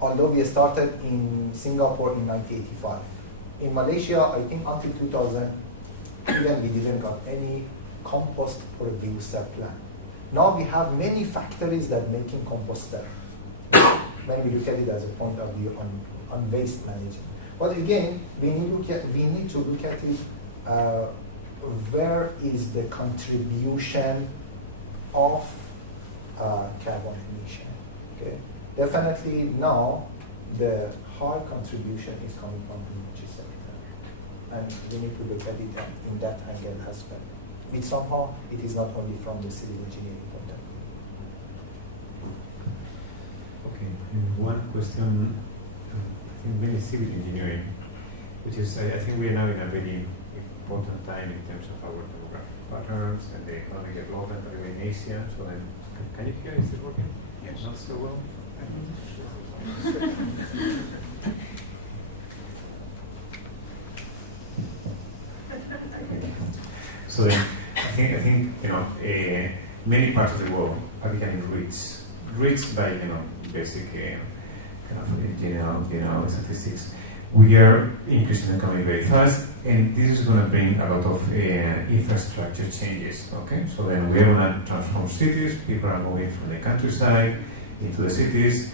Although we started in Singapore in 1985. In Malaysia, I think until 2000, even we didn't got any compost producer plan. Now we have many factories that making composter. When we look at it as a point of view on waste management. But again, we need to look at it, where is the contribution of carbon emission. Okay? Definitely now the high contribution is coming from the energy sector. And we need to look at it in that angle as well. Which somehow it is not only from the civil engineering point of view. Okay, and one question, I think mainly civil engineering, which is, I think we are now in a very important time in terms of our demographic patterns and the economic development, particularly in Asia. So then, can you hear? Is it working? Yes. Not so well? So then, I think many parts of the world are becoming rich by basic kind of general statistics. We are increasing the economy very fast, and this is going to bring a lot of infrastructure changes. Okay, so then we are going to transform cities. People are moving from the countryside into the cities,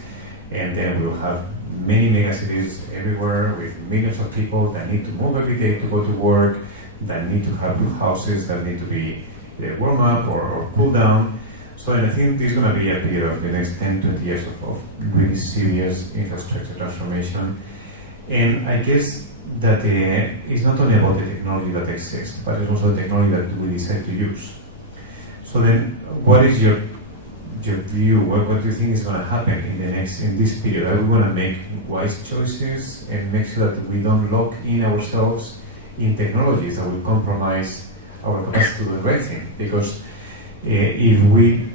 and then we'll have many mega cities everywhere with millions of people that need to move every day to go to work, that need to have houses that need to be either warm up or cool down. So and I think this is going to be a period of the next 10, 20 years of really serious infrastructure transformation. And I guess that it's not only about the technology that exists, but it's also the technology that we decide to use. So then, what is your view? What do you think is going to happen in this period? Are we going to make wise choices and make sure that we don't lock in ourselves in technologies that will compromise our capacity to do the right thing? Because if we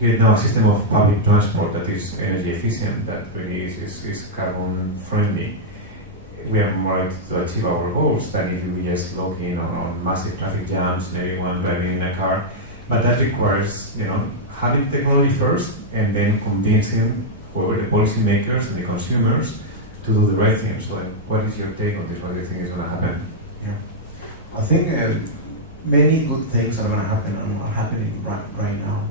get now a system of public transport that is energy efficient, that really is carbon friendly, we are more likely to achieve our goals than if we just lock in on massive traffic jams and everyone driving in a car. But that requires, having technology first and then convincing whoever the policymakers and the consumers to do the right thing. So, what is your take on this? What do you think is going to happen? Yeah. I think many good things are going to happen and are happening right now.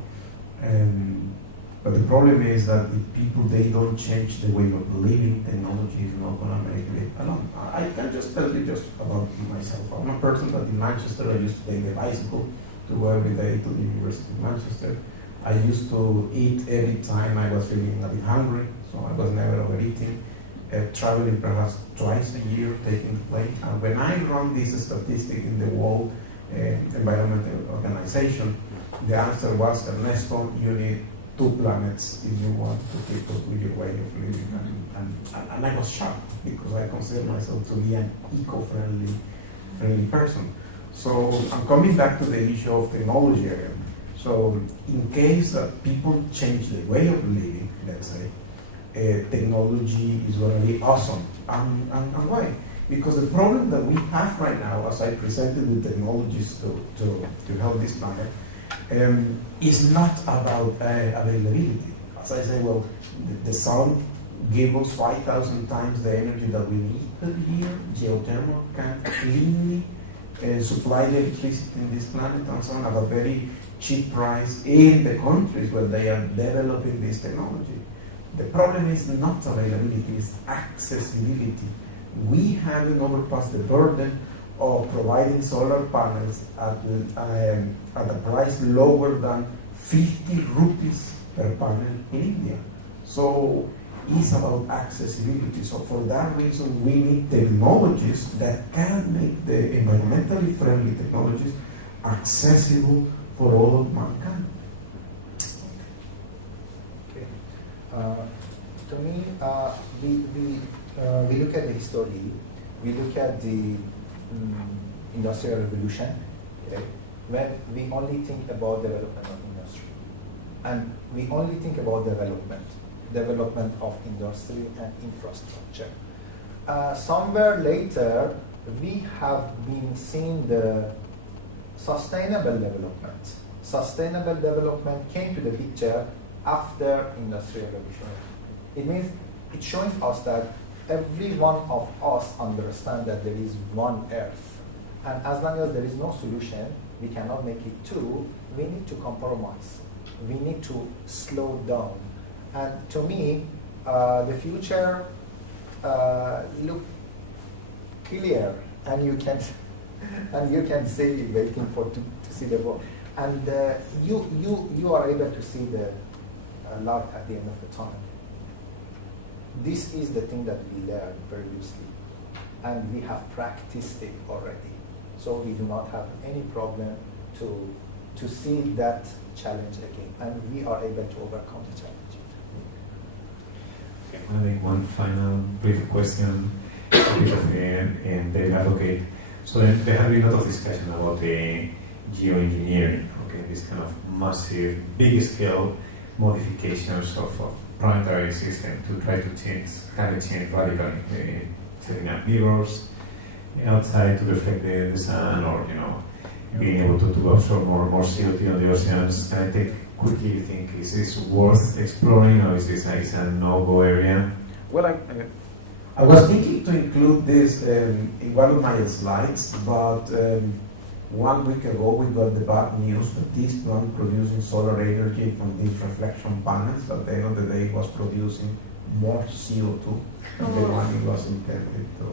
But the problem is that if people, they don't change the way of living, technology is not going to make it alone. I can just tell you just about myself. I'm a person that in Manchester, I used to take a bicycle to go every day to the University of Manchester. I used to eat every time I was feeling a bit hungry, so I was never overeating. Traveling perhaps twice a year, taking the plane. And when I run this statistic in the World Environmental Organization, the answer was, Ernesto, you need 2 planets if you want to keep up with your way of living. And I was shocked because I consider myself to be an eco-friendly person. So I'm coming back to the issue of technology again. So in case that people change the way of living, let's say, technology is going to be awesome. And why? Because the problem that we have right now, as I presented the technologies to help this planet, is not about availability. As I say, well, the sun gives us 5,000 times the energy that we need per year. Geothermal can cleanly supply the electricity in this planet and so on at a very cheap price in the countries where they are developing this technology. The problem is not availability, it's accessibility. We haven't overpassed the burden of providing solar panels at a price lower than 50 rupees per panel in India. So it's about accessibility. So for that reason, we need technologies that can make the environmentally friendly technologies accessible for all of mankind. Okay. To me, we look at the history, we look at the industrial revolution, okay, when we only think about development of industry. And we only think about development of industry and infrastructure. Somewhere later, we have been seeing the sustainable development. Sustainable development came to the picture after industrial revolution. It means it's showing us that every one of us understand that there is one Earth. And as long as there is no solution, we cannot make it two, we need to compromise. We need to slow down. And to me, the future look clear, and you can see, waiting to see the world. And you are able to see the light at the end of the tunnel. This is the thing that we learned previously, and we have practiced it already. So we do not have any problem to see that challenge again, and we are able to overcome the challenge. I think one final brief question because they advocate. So there have been a lot of discussion about the geoengineering, okay, this kind of massive, big-scale modifications of planetary system to try to change climate change radically, setting up mirrors outside to reflect the sun, or being able to absorb more CO2 on the oceans. Can I take quickly? You think is this worth exploring, or is this a no-go area? Well, I was thinking to include this in one of my slides, but 1 week ago we got the bad news that this plant producing solar energy from these reflection panels at the end of the day was producing more CO2 than the one it was intended to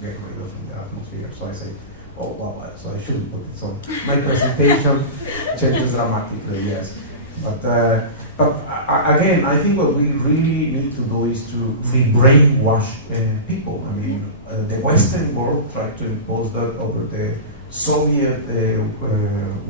get rid of in the atmosphere. So I say, oh wow, so I shouldn't put this on. My presentation changes dramatically, yes. But again, I think what we really need to do is to re-brainwash people. I mean, the Western world tried to impose that over the Soviet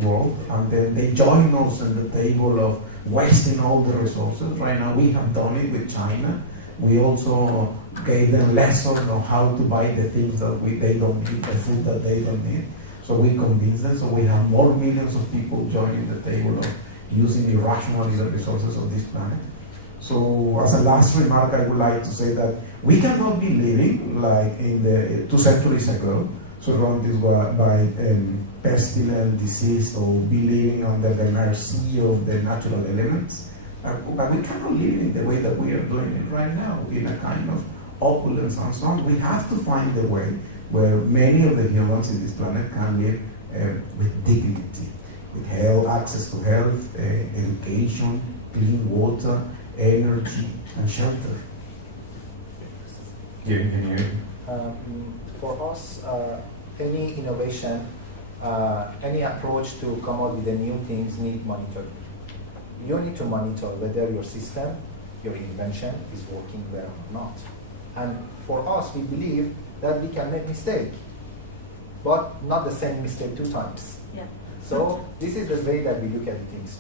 world, and then they joined us at the table of wasting all the resources. Right now, we have done it with China. We also gave them lessons on how to buy the things that they don't need, the food that they don't need. So we convinced them. So we have more millions of people joining the table of using irrationally the resources of this planet. So as a last remark, I would like to say that we cannot be living like in the 2 centuries ago, surrounded by pestilence, disease, or be living under the mercy of the natural elements. But we cannot live in the way that we are doing it right now, in a kind of opulence and so on. We have to find a way where many of the humans in this planet can live with dignity, with health, access to health, education, clean water, energy, and shelter. For us, any innovation, any approach to come up with the new things need monitoring. You need to monitor whether your system, your invention is working well or not. And for us, we believe that we can make mistake, but not the same mistake 2 times. Yeah. So this is the way that we look at things.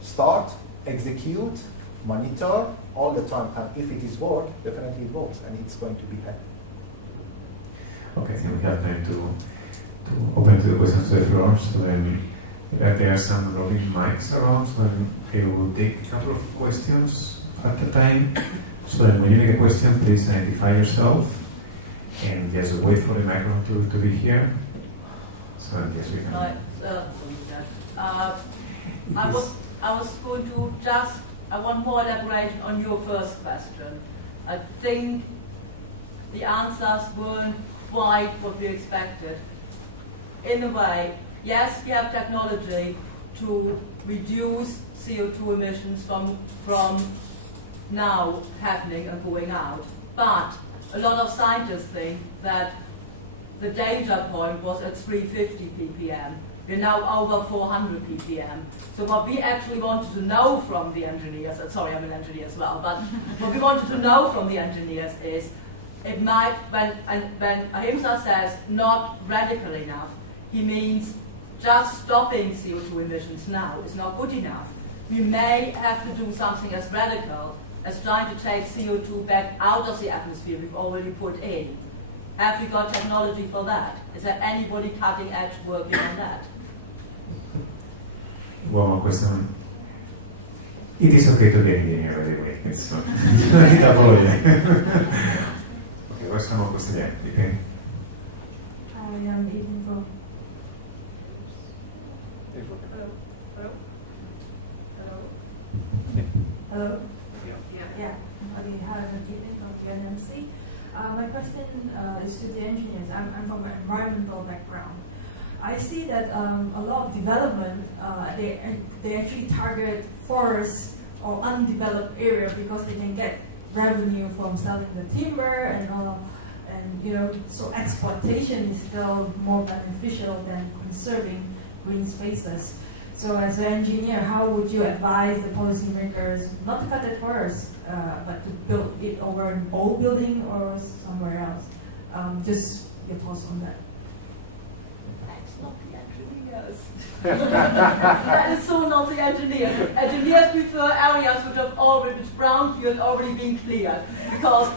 Start, execute, monitor all the time, and if it is work, definitely it works, and it's going to be happy. Okay, I think we have time to open to the questions to the floor. So then there are some roving mics around, so then we will take a couple of questions at a time. So then when you make a question, please identify yourself and just wait for the microphone to be here. So then yes, we can. Right. I was going to just, I want more elaboration on your first question. I think the answers weren't quite what we expected. In a way, yes, we have technology to reduce CO2 emissions from now happening and going out. But a lot of scientists think that the danger point was at 350 ppm. We're now over 400 ppm. So what we actually wanted to know from the engineers, sorry, I'm an engineer as well, but what we wanted to know from the engineers is, it might, when Ahimsa says not radical enough, he means just stopping CO2 emissions now is not good enough. We may have to do something as radical as trying to take CO2 back out of the atmosphere we've already put in. Have we got technology for that? Is there anybody cutting edge working on that? One more question. It is okay to be an engineer, by the way. It's not. I need to apologize. Okay, what's some more question? Yeah, you can. I am Eden from. Hello? Yeah. Okay, hi, I'm Eden from UNMC. My question is to the engineers. I'm from an environmental background. I see that a lot of development, they actually target forests or undeveloped area because they can get revenue from selling the timber and all, and so exploitation is still more beneficial than conserving green spaces. So as an engineer, how would you advise the policymakers not to cut it first, but to build it over an old building or somewhere else? Just your thoughts on that. That's not the engineers. That is so not the engineers. Engineers prefer areas which have already, which brownfield already been cleared, because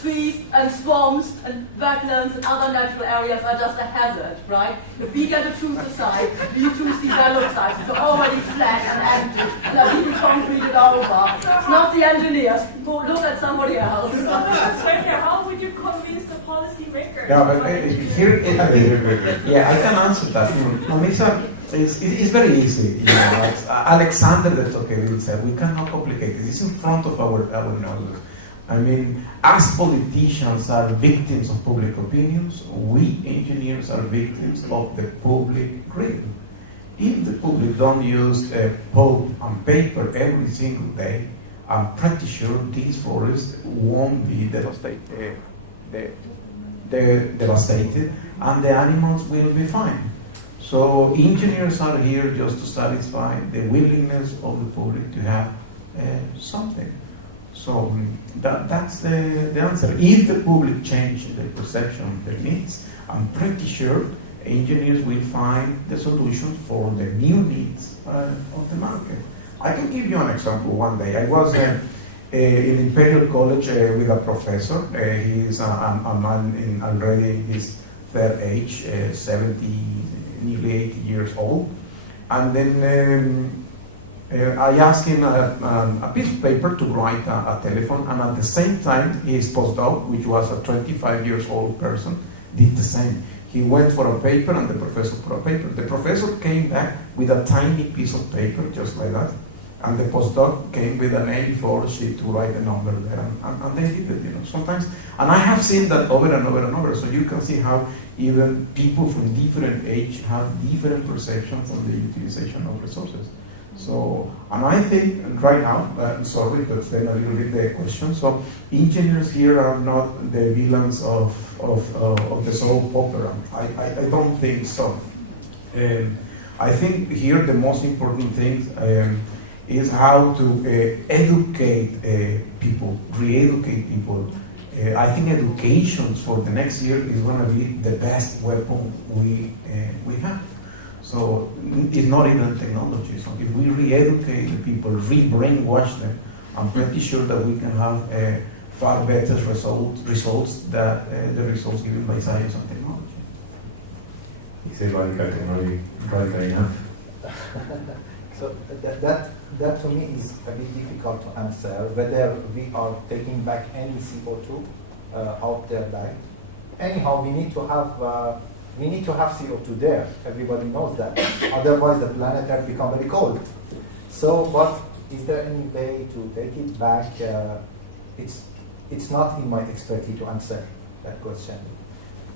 trees and swamps and wetlands and other natural areas are just a hazard, right? If we get to choose a site, we choose developed sites which are already flat and empty and are really concreted over. It's not the engineers. Go look at somebody else. How would you convince the policymakers? Yeah, but here, yeah, I can answer that. It's very easy. You know, Alexander the Tocqueville said, we cannot complicate it. It's in front of our noses. I mean, as politicians are victims of public opinions, we engineers are victims of the public greed. If the public don't use pulp and paper every single day, I'm pretty sure these forests won't be devastated, and the animals will be fine. So engineers are here just to satisfy the willingness of the public to have something. So that's the answer. If the public change the perception of their needs, I'm pretty sure engineers will find the solutions for the new needs of the market. I can give you an example. One day I was in Imperial College with a professor. He's a man in already his third age, 70, nearly 80 years old. And then I asked him a piece of paper to write a telephone, and at the same time his postdoc, which was a 25 years old person, did the same. He went for a paper and the professor for a paper. The professor came back with a tiny piece of paper, just like that, and the postdoc came with an A4 sheet to write a number there, and they did it, you know, sometimes. And I have seen that over and over and over, so you can see how even people from different age have different perceptions on the utilization of resources. So, and I think right now, sorry, that's then a little bit the question. So, engineers here are not the villains of the soap opera. I don't think so. I think here the most important thing is how to educate people, re-educate people. I think education for the next year is going to be the best weapon we have. So it's not even technology. So if we re-educate the people, re-brainwash them, I'm pretty sure that we can have far better results than the results given by science and technology. Is it radical enough? So that to me is a bit difficult to answer, whether we are taking back any CO2 out there back. Anyhow, we need to have CO2 there. Everybody knows that. Otherwise, the planet Earth become very cold. So, but is there any way to take it back? It's not in my expertise to answer that question.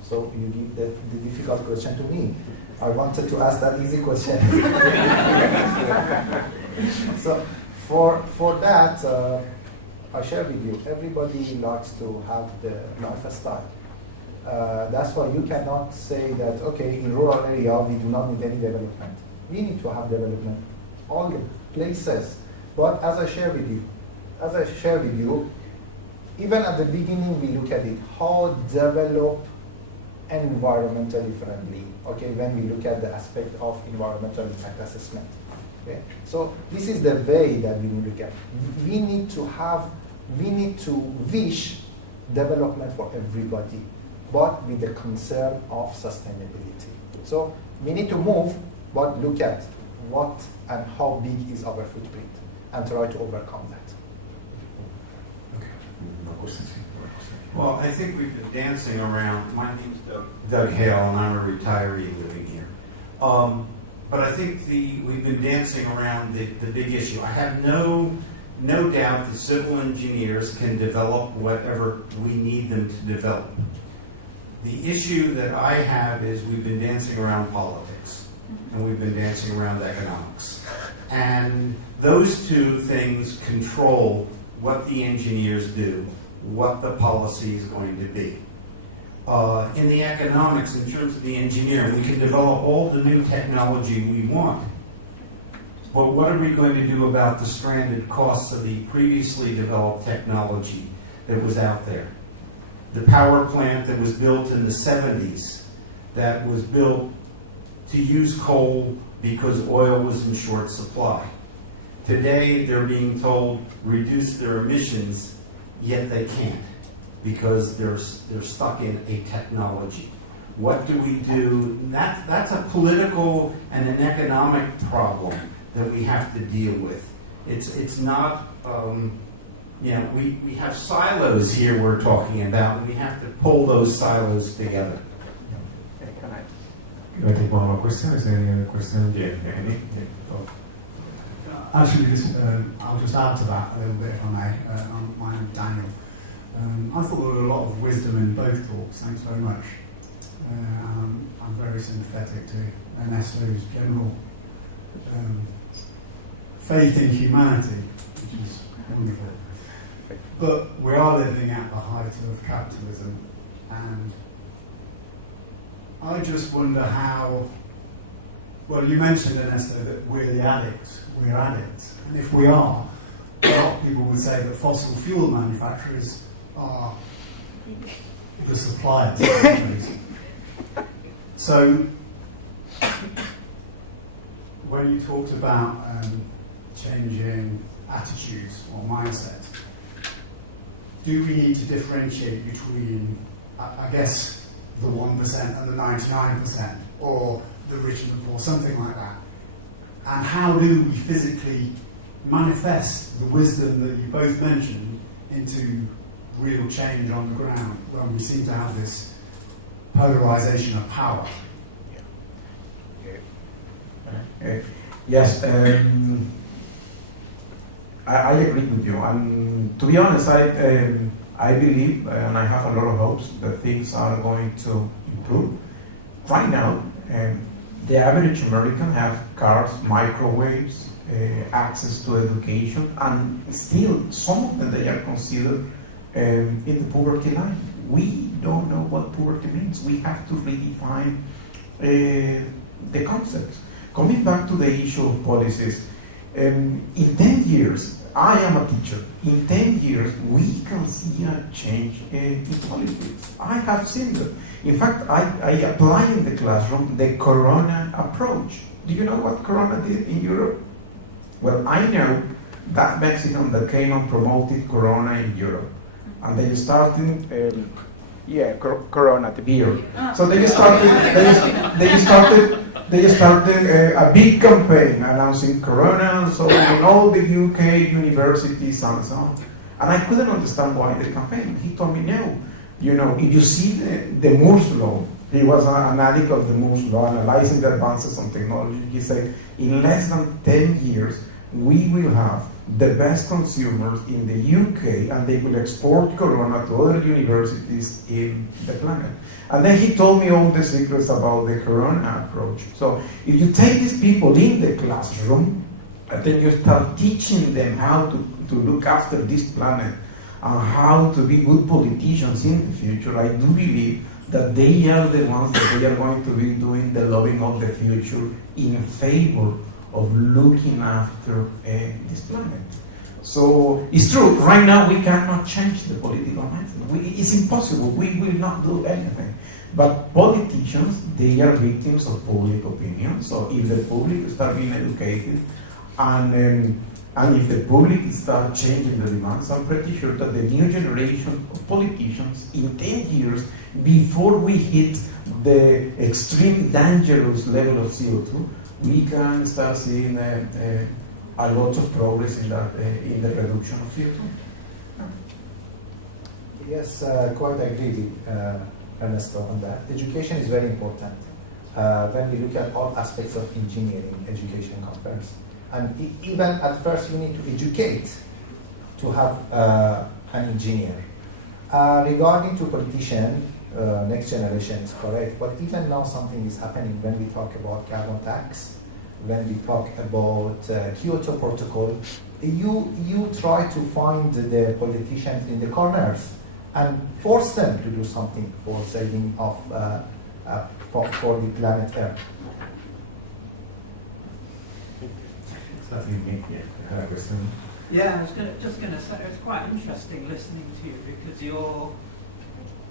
So you give the difficult question to me. I wanted to ask that easy question. So for that, I share with you. Everybody likes to have the lifestyle. That's why you cannot say that, okay, in rural area we do not need any development. We need to have development all the places. But as I share with you, even at the beginning we look at it, how develop environmentally friendly, okay, when we look at the aspect of environmental impact assessment. Okay? So this is the way that we look at. We need to wish development for everybody, but with the concern of sustainability. So we need to move, but look at what and how big is our footprint and try to overcome that. Well, I think we've been dancing around. My name's Doug Hale, and I'm a retiree living here. But I think we've been dancing around the big issue. I have no doubt that civil engineers can develop whatever we need them to develop. The issue that I have is we've been dancing around politics, and we've been dancing around economics. And those two things control what the engineers do, what the policy is going to be. In the economics, in terms of the engineering, we can develop all the new technology we want. But what are we going to do about the stranded costs of the previously developed technology that was out there? The power plant that was built in the 70s that was built to use coal because oil was in short supply. Today, they're being told reduce their emissions, yet they can't because they're stuck in a technology. What do we do? That's a political and an economic problem that we have to deal with. It's not, we have silos here we're talking about, and we have to pull those silos together. Can I take one more question? Is there any other question? Yeah, Nick. Actually, I'll just add to that a little bit, if I may. My name's Daniel. I thought there was a lot of wisdom in both talks. Thanks very much. I'm very sympathetic to Ernesto's general faith in humanity, which is wonderful. But we are living at the height of capitalism, and I just wonder how. Well, you mentioned, Ernesto, that we're the addicts. We're addicts. And if we are, a lot of people would say that fossil fuel manufacturers are the suppliers. So, when you talked about changing attitudes or mindset, do we need to differentiate between, I guess, the 1% and the 99%, or the rich and the poor, something like that? And how do we physically manifest the wisdom that you both mentioned into real change on the ground when we seem to have this polarization of power? Yes, I agree with you. And to be honest, I believe and I have a lot of hopes that things are going to improve. Right now, the average American have cars, microwaves, access to education, and still some of them they are considered in the poverty line. We don't know what poverty means. We have to redefine the concepts. Coming back to the issue of policies, in 10 years, I am a teacher. In 10 years, we can see a change in politics. I have seen that. In fact, I apply in the classroom the Corona approach. Do you know what Corona did in Europe? Well, I know that Mexican that came and promoted Corona in Europe. And they started, Corona, the beer. So they started a big campaign announcing Corona, so in all the UK universities and so on. And I couldn't understand why the campaign. He told me, no, if you see the Moore's Law, he was an addict of the Moore's Law, analyzing the advances on technology. He said, in less than 10 years, we will have the best consumers in the UK, and they will export Corona to other universities in the planet. And then he told me all the secrets about the Corona approach. So if you take these people in the classroom, and then you start teaching them how to look after this planet and how to be good politicians in the future, I do believe that they are the ones that they are going to be doing the loving of the future in favor of looking after this planet. So it's true, right now we cannot change the political mindset. It's impossible, we will not do anything. But politicians, they are victims of public opinion. So if the public start being educated and if the public start changing the demands, I'm pretty sure that the new generation of politicians in 10 years, before we hit the extreme dangerous level of CO2, we can start seeing a lot of progress in the reduction of CO2. Yes, quite agree with Ernesto on that. Education is very important when we look at all aspects of engineering education compares. And even at first you need to educate to have an engineer. Regarding to politician, next generation is correct, but even now something is happening when we talk about carbon tax, when we talk about Kyoto Protocol. You try to find the politicians in the corners and force them to do something for saving of for the planet Earth. Yeah, I was just going to say it's quite interesting listening to you because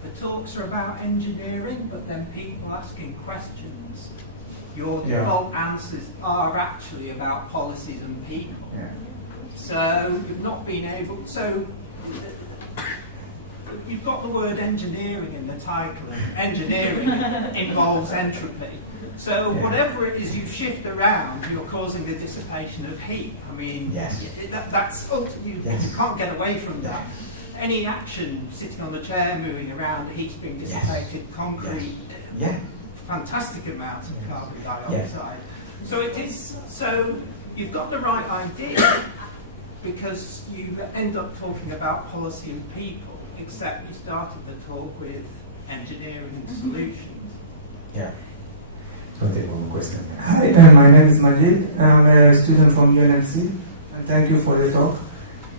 the talks are about engineering, but then people asking questions, your Yeah. default answers are actually about policies and people. Yeah. So you've not been able. So you've got the word engineering in the title, and engineering involves entropy. So whatever it is you shift around, you're causing the dissipation of heat. I mean, Yes. that's ultimately, Yes. you can't get away from that. Any action, sitting on the chair, moving around, the heat's being dissipated, concrete, Yeah. fantastic amounts of carbon Yes. dioxide. So it is. So you've got the right idea, because you end up talking about policy and people, except you started the talk with engineering and solutions. Yeah. So take one question. Hi, my name is Majid. I'm a student from UNMC. And thank you for the talk.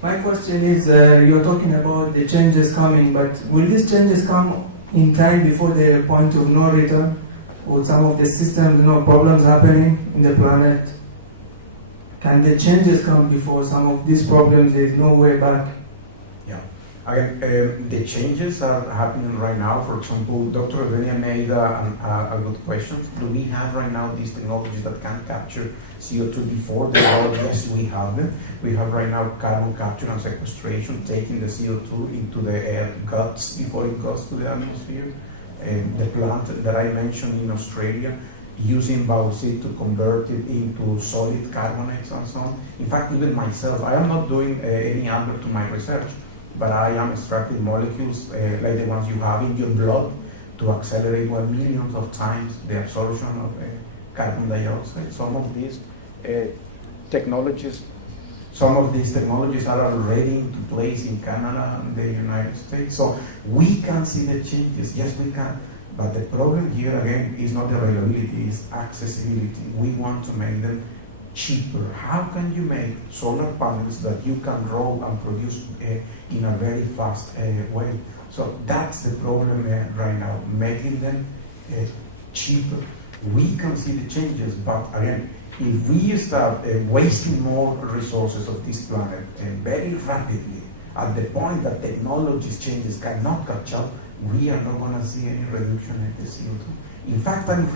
My question is, you're talking about the changes coming, but will these changes come in time before the point of no return? Or some of the systems, problems happening in the planet? Can the changes come before some of these problems? There is no way back. Yeah. Again, the changes are happening right now. For example, Dr. Evenia made a good question. Do we have right now these technologies that can capture CO2 before the law? Yes, we have them. We have right now carbon capture and sequestration, taking the CO2 into the air guts before it goes to the atmosphere. And the plant that I mentioned in Australia, using bauxite to convert it into solid carbonates and so on. In fact, even myself, I am not doing any advert to my research, but I am extracting molecules like the ones you have in your blood to accelerate millions of times the absorption of carbon dioxide. Some of these technologies are already into place in Canada and the United States. So we can see the changes. Yes, we can. But the problem here again is not availability, it's accessibility. We want to make them cheaper. How can you make solar panels that you can roll and produce in a very fast way? So that's the problem right now, making them cheaper. We can see the changes, but again, if we start wasting more resources of this planet very rapidly, at the point that technologies changes cannot catch up, we are not going to see any reduction in the CO2. In fact, I'm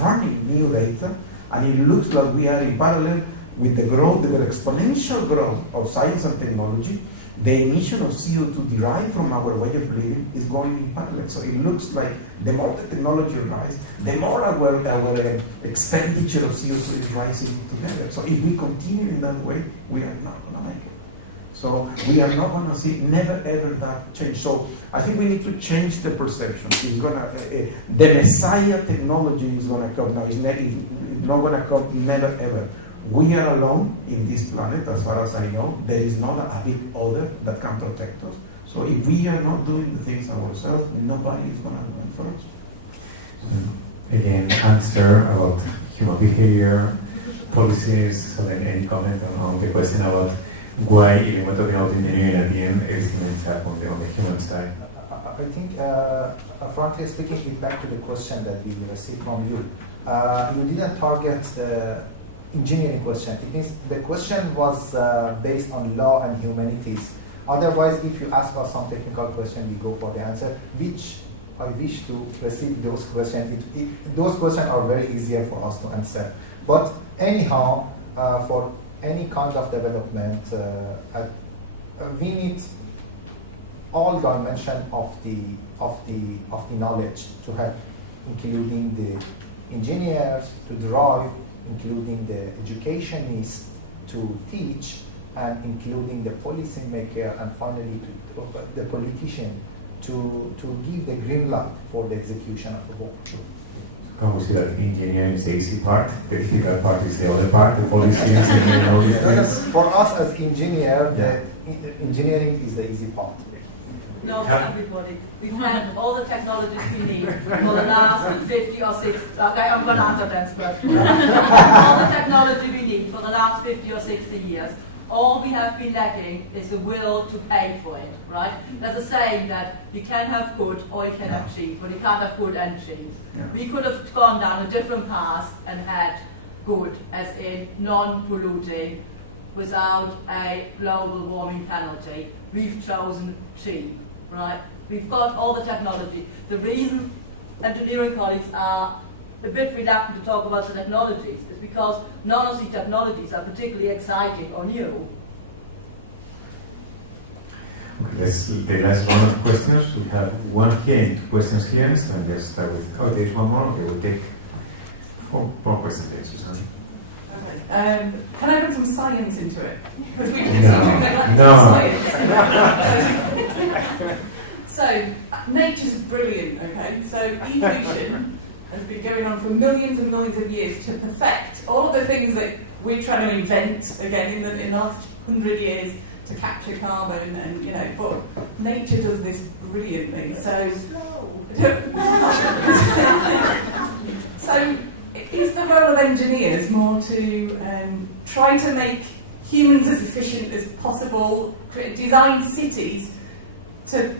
running new data, and it looks like we are in parallel with the growth, the exponential growth of science and technology. The emission of CO2 derived from our way of living is going in parallel. So it looks like the more the technology rises, the more our expenditure of CO2 is rising together. So if we continue in that way, we are not going to make it. So we are not going to see never ever that change. So I think we need to change the perception. It's gonna the Messiah technology is going to come now. It's not going to come never ever. We are alone in this planet, as far as I know. There is not a big other that can protect us. So if we are not doing the things ourselves, nobody is going to do it for us. Again, answer about human behavior, policies, so then any comment on the question about why, even when talking about engineering at the end, everything ends up on the human side? I think, frankly speaking, it back to the question that we received from you. You didn't target the engineering question. It means the question was based on law and humanities. Otherwise, if you ask us some technical question, we go for the answer, which I wish to receive those questions. Those questions are very easier for us to answer. But anyhow, for any kind of development, we need all dimension of the knowledge to have, including the engineers to drive, including the educationists to teach, and including the policymaker, and finally the politician to give the green light for the execution of the work. Can we see that engineering is the easy part, the difficult part is the other part, the policy and all these things? For us as engineers, the engineering is the easy part. No, for everybody. We've had all the technologies we need for the last 50 or 60. Okay, I'm going to answer that first. All the technology we need for the last 50 or 60 years. All we have been lacking is the will to pay for it, right? There's a saying that you can have good or you can have cheap, but you can't have good and cheap. Yeah. We could have gone down a different path and had good, as in non-polluting, without a global warming penalty. We've chosen cheap, right? We've got all the technology. The reason engineering colleagues are a bit reluctant to talk about the technologies is because none of these technologies are particularly exciting or new. Okay, let's the last round of questions. We have one here and 2 questions here, so let's start with. Oh, there's one more. Okay, we'll take 4 more questions there, Susan. Okay. Can I put some science into it? Because we just science. So, nature's brilliant, okay? So, evolution has been going on for millions and millions of years to perfect all of the things that we're trying to invent, again, in the last 100 years to capture carbon and, but nature does this brilliantly. So, so is the role of engineers more to try to make humans as efficient as possible, design cities to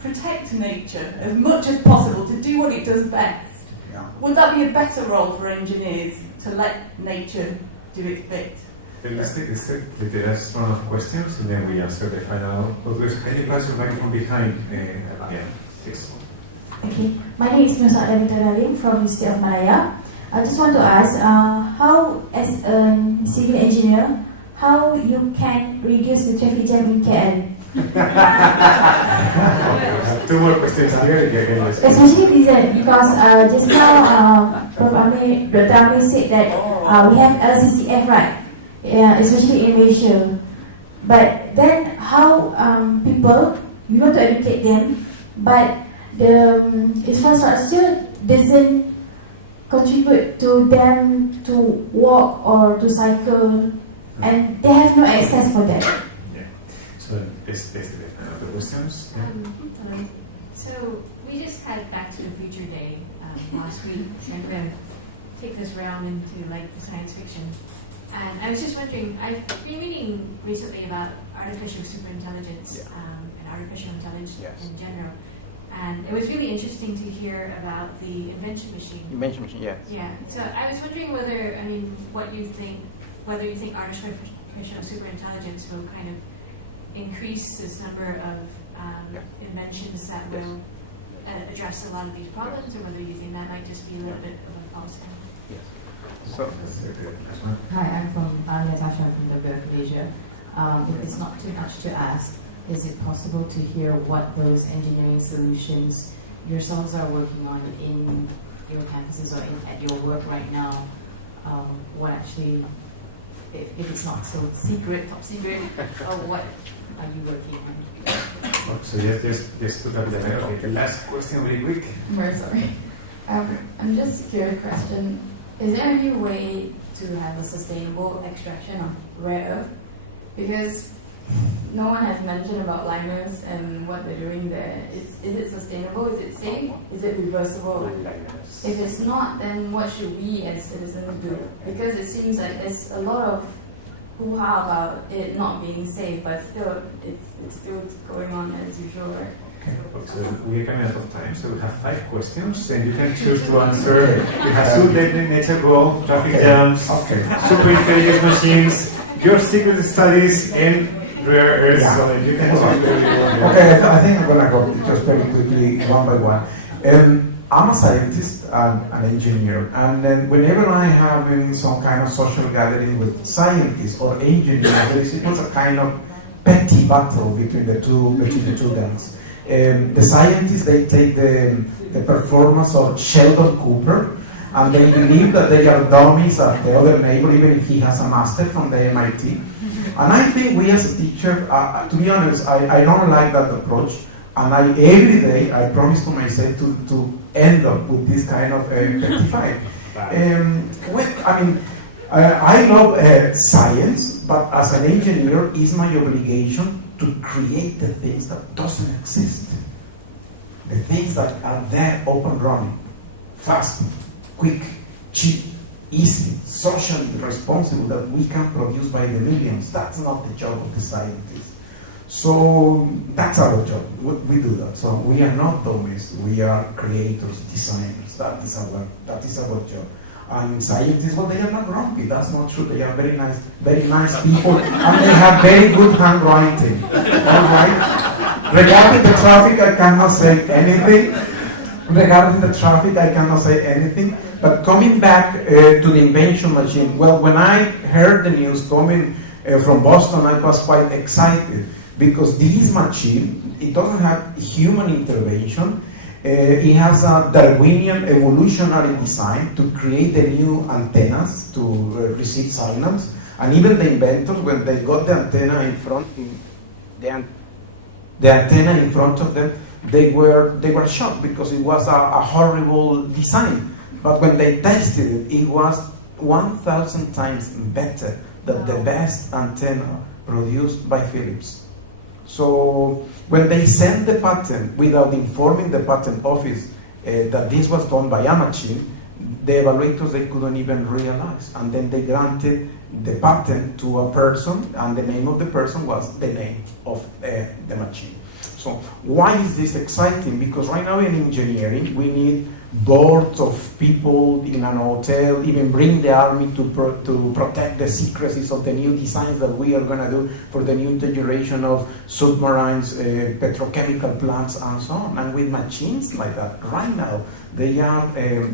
protect nature as much as possible, to do what it does best? Yeah. Would that be a better role for engineers, to let nature do its bit? Let's take the last round of questions and then we answer the final. Can you pass your microphone behind? Yeah, yes. Okay, my name is Nusa Davita from University of Malaya. I just want to ask, how, as a civil engineer, how you can reduce the traffic jam in KL? We have 2 more questions here. Especially because just now, Dr. Amir said that we have LCCF, right? Especially in Malaysia. But then how people, we want to educate them, but the infrastructure doesn't contribute to them to walk or to cycle, and they have no access for that. Yeah. So this the other questions. Yeah. So we just had Back to the Future Day last week, and we're going to take this round into like the science fiction. And I was just wondering, I've been reading recently about artificial superintelligence and artificial intelligence in general. And it was really interesting to hear about the invention machine. Invention machine, yes. Yeah. So I was wondering whether you think artificial superintelligence will kind of increase this number of inventions that will address a lot of these problems, or whether you think that might just be a little bit of a false end. Yes. So, hi, I'm Natasha from the Bay of Malaysia. If it's not too much to ask, is it possible to hear what those engineering solutions yourselves are working on in your campuses or at your work right now? What actually, if it's not so top secret, what are you working on? So just to the last question really quick. I'm very sorry. I'm just curious question. Is there any way to have a sustainable extraction of rare earth? Because no one has mentioned about liners and what they're doing there. Is it sustainable? Is it safe? Is it reversible? If it's not, then what should we as citizens do? Because it seems like there's a lot of hoo-ha about it not being safe, but still, it's still going on as usual, right? So we're coming out of time, so we have 5 questions, and you can choose to answer. We have super nature goal, traffic jams, super intelligent machines, your secret studies, and rare earths. Yeah. So you can choose. Okay, I think I'm going to go just very quickly, one by one. I'm a scientist and an engineer, and then whenever I have in some kind of social gathering with scientists or engineers, there is a kind of petty battle between the two gangs. The scientists, they take the performance of Sheldon Cooper, and they believe that they are dummies of the other neighbor, even if he has a master from the MIT. And I think we as a teacher, to be honest, I don't like that approach. And every day I promise to myself to end up with this kind of petty fight. I love science, but as an engineer, it's my obligation to create the things that doesn't exist. The things that are there, open running, fast, quick, cheap, easy, socially responsible, that we can produce by the millions. That's not the job of the scientist. So that's our job. We do that. So we are not dummies. We are creators, designers. That is our job. And scientists, well, they are not grumpy. That's not true. They are very nice people, and they have very good handwriting. All right. Regarding the traffic, I cannot say anything. Regarding the traffic, I cannot say anything. But coming back to the invention machine, well, when I heard the news coming from Boston, I was quite excited because this machine, it doesn't have human intervention. It has a Darwinian evolutionary design to create the new antennas to receive signals. And even the inventors, when they got the antenna in front, the antenna in front of them, they were shocked because it was a horrible design. But when they tested it, it was 1,000 times better than the best antenna produced by Philips. So when they sent the patent without informing the patent office that this was done by a machine, the evaluators, they couldn't even realize. And then they granted the patent to a person, and the name of the person was the name of the machine. So why is this exciting? Because right now in engineering, we need boards of people in an hotel, even bring the army to protect the secrecies of the new designs that we are going to do for the new generation of submarines, petrochemical plants, and so on. And with machines like that, right now, they are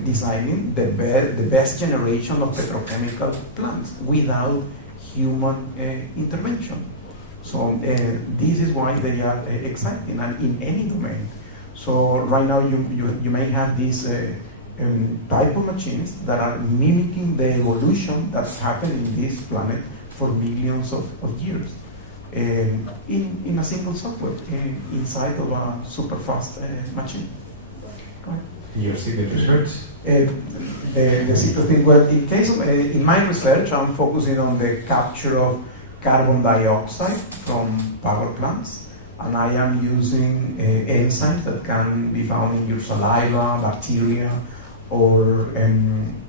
designing the best generation of petrochemical plants without human intervention. So this is why they are exciting, and in any domain. So right now you may have these type of machines that are mimicking the evolution that's happened in this planet for millions of years in a single software inside of a super fast machine. Your secret research? The secret thing, well, in my research, I'm focusing on the capture of carbon dioxide from power plants. And I am using enzymes that can be found in your saliva, bacteria, or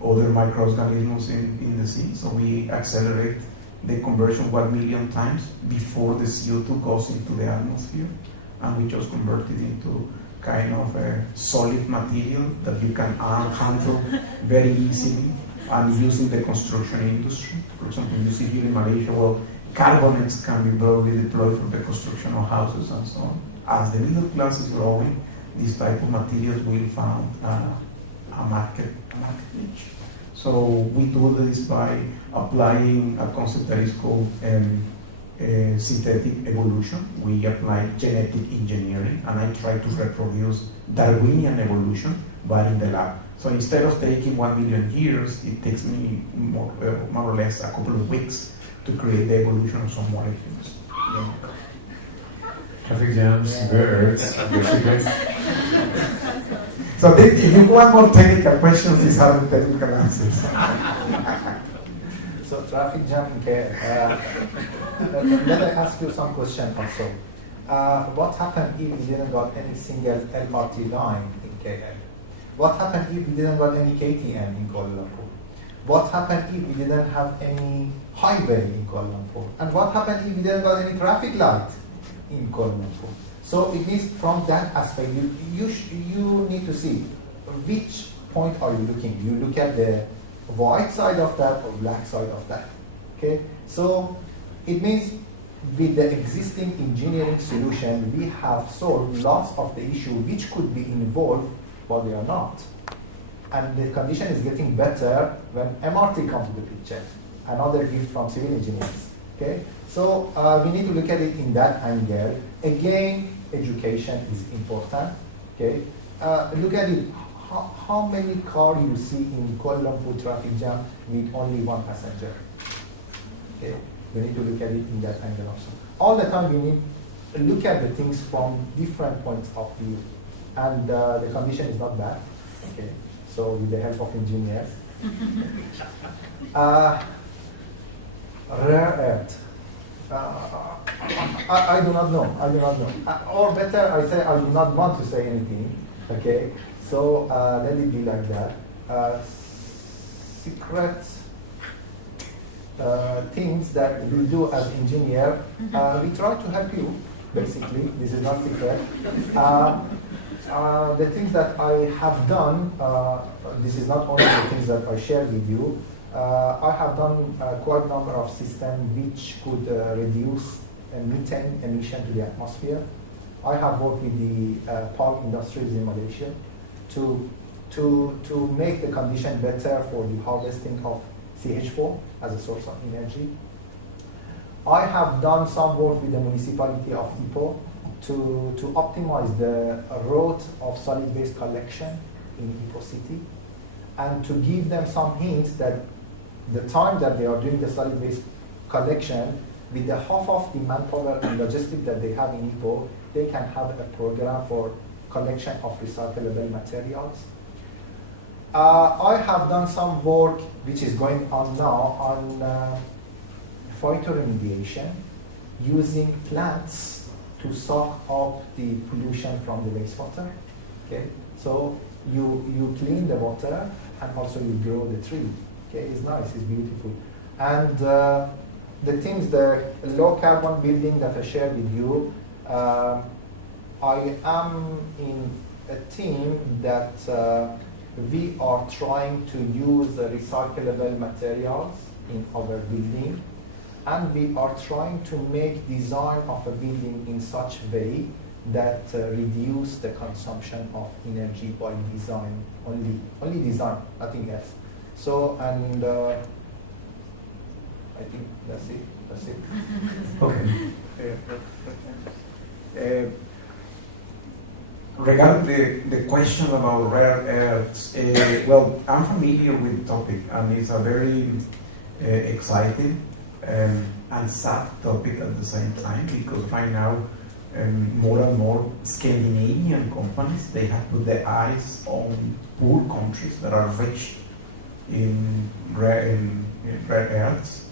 other microorganisms in the sea. So we accelerate the conversion 1 million times before the CO2 goes into the atmosphere. And we just convert it into kind of a solid material that you can handle very easily and use in the construction industry. For example, you see here in Malaysia, well, carbonates can be broadly deployed for the construction of houses and so on. As the middle class is growing, these type of materials will find a market niche. So we do this by applying a concept that is called synthetic evolution. We apply genetic engineering, and I try to reproduce Darwinian evolution, but in the lab. So instead of taking 1 million years, it takes me more or less a couple of weeks to create the evolution of some molecules. Yeah. Traffic jams, birds, So if you want more technical questions, these are the technical answers. So traffic jam in KL. Let I ask you some question also. What happened if we didn't got any single LRT line in KL? What happened if we didn't got any KTM in Kuala Lumpur? What happened if we didn't have any highway in Kuala Lumpur? And what happened if we didn't got any traffic light in Kuala Lumpur? So it means from that aspect, you need to see which point are you looking. You look at the white side of that or black side of that. Okay, so it means with the existing engineering solution, we have solved lots of the issue which could be involved, but they are not. And the condition is getting better when MRT comes to the picture. Another gift from civil engineers. Okay, so we need to look at it in that angle. Again, education is important. Okay, look at it. How many cars you see in Kuala Lumpur traffic jam with only one passenger? Okay, we need to look at it in that angle also. All the time we need to look at the things from different points of view, and the condition is not bad. Okay, so with the help of engineers. Rare earth. I do not know. I do not know. Or better, I say I do not want to say anything. Okay. So let it be like that. Secret things that we do as engineer. We try to help you. Basically, this is not secret. The things that I have done. This is not only the things that I share with you. I have done quite a number of systems which could reduce methane emission to the atmosphere. I have worked with the pulp industries in Malaysia to make the condition better for the harvesting of CH4 as a source of energy. I have done some work with the municipality of Ipoh to optimize the route of solid waste collection in Ipoh city, and to give them some hints that the time that they are doing the solid waste collection, with the half of the manpower and logistic that they have in Ipoh, they can have a program for collection of recyclable materials. I have done some work which is going on now on phytoremediation, using plants to soak up the pollution from the wastewater. Okay, so you clean the water and also you grow the tree. Okay, it's nice, it's beautiful, and the things, the low carbon building that I shared with you. I am in a team that we are trying to use recyclable materials in our building, and we are trying to make design of a building in such a way that reduce the consumption of energy by design, only design, nothing else. So, and I think that's it. Okay. Regarding the question about rare earths, well, I'm familiar with the topic, and it's a very exciting and sad topic at the same time, because right now more and more Scandinavian companies, they have put their eyes on poor countries that are rich in rare earths,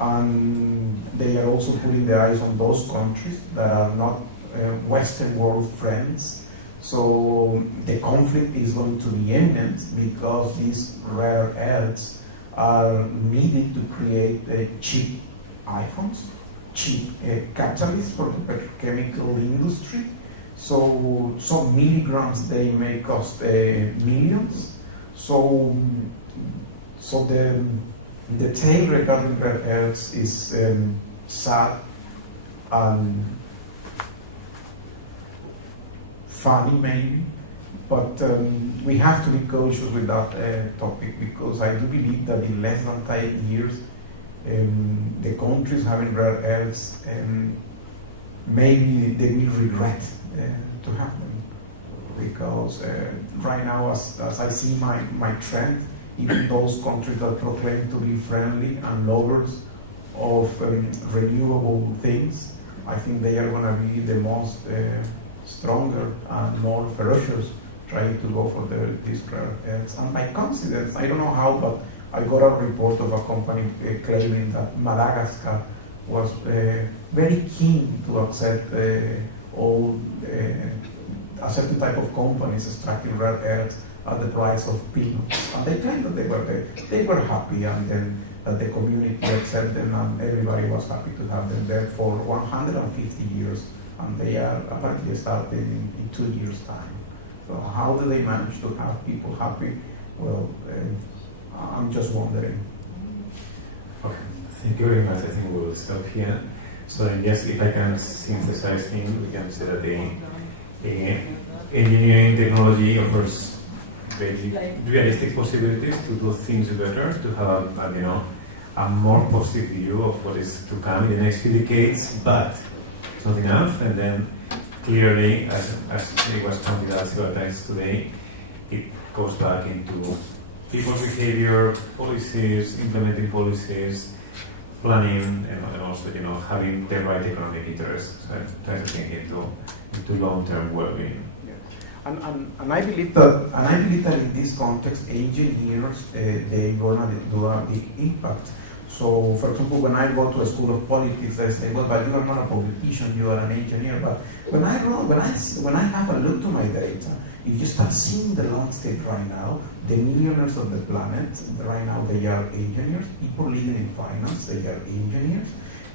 and they are also putting their eyes on those countries that are not Western world friends. So the conflict is going to be imminent, because these rare earths are needed to create cheap iPhones, cheap catalysts for the petrochemical industry. So some milligrams, they may cost millions. So the tale regarding rare earths is sad and funny maybe, but we have to be cautious with that topic, because I do believe that in less than 10 years the countries having rare earths, maybe they will regret to have them, because right now, as I see my trend, even those countries that proclaim to be friendly and lovers of renewable things, I think they are going to be the most stronger and more ferocious trying to go for these rare earths. And by coincidence, I don't know how, but I got a report of a company claiming that Madagascar was very keen to accept all a certain type of companies extracting rare earths at the price of peanuts. And they claimed that they were happy, and then that the community accepted them, and everybody was happy to have them there for 150 years. And they are apparently starting in 2 years' time. So how do they manage to have people happy? Well, I'm just wondering. Okay, thank you very much. I think we will stop here. So yes, if I can synthesize things, we can say that the engineering technology offers very realistic possibilities to do things better, to have a more positive view of what is to come in the next few decades, but it's not enough. And then clearly, as it was pointed out several times today, it goes back into people's behavior, policies, implementing policies, planning, and also having the right economic interests, trying to think into long-term well-being. And I believe that in this context, engineers they're gonna do a big impact. So, for example, when I go to a school of politics, they say, "Well, but you are not a politician; you are an engineer." But when I have a look to my data, if you start seeing the landscape right now, the millionaires of the planet right now, they are engineers. People living in finance, they are engineers.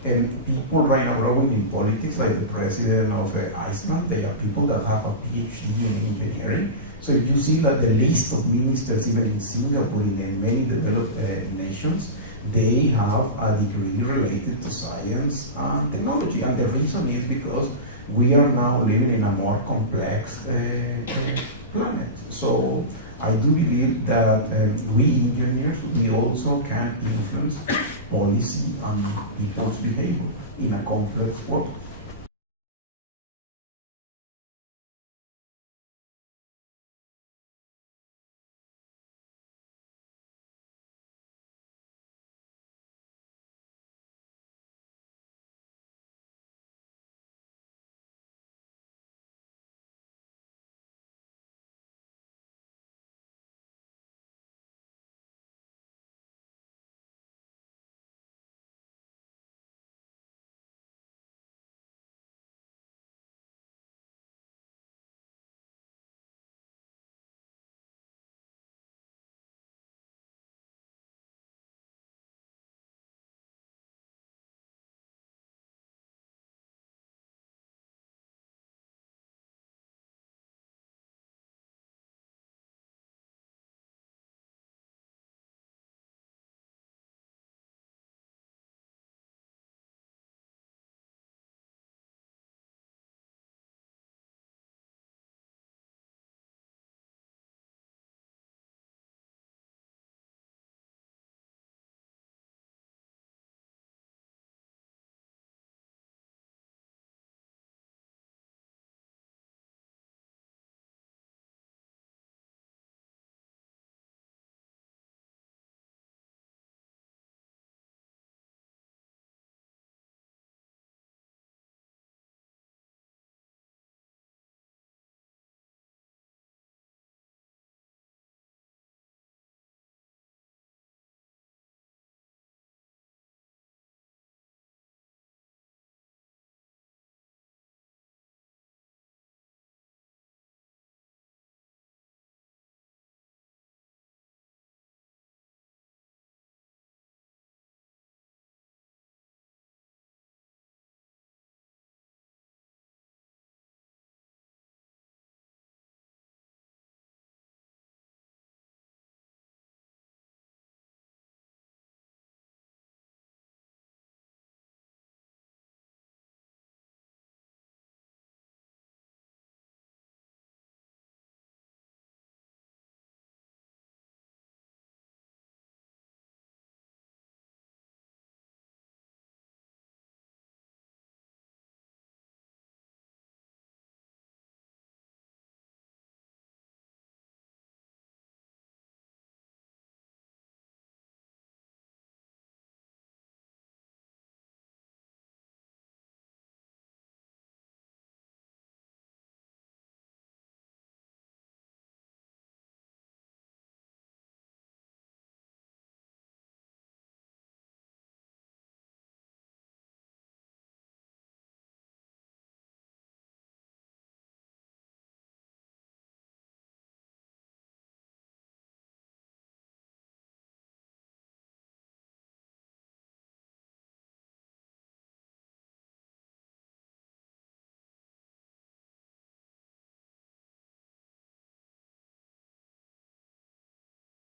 And people right now growing in politics, like the president of Iceland, they are people that have a PhD in engineering. So if you see that the list of ministers, even in Singapore, in many developed nations, they have a degree related to science and technology. And the reason is because we are now living in a more complex planet. So I do believe that we engineers, we also can influence policy and people's behavior in a complex world.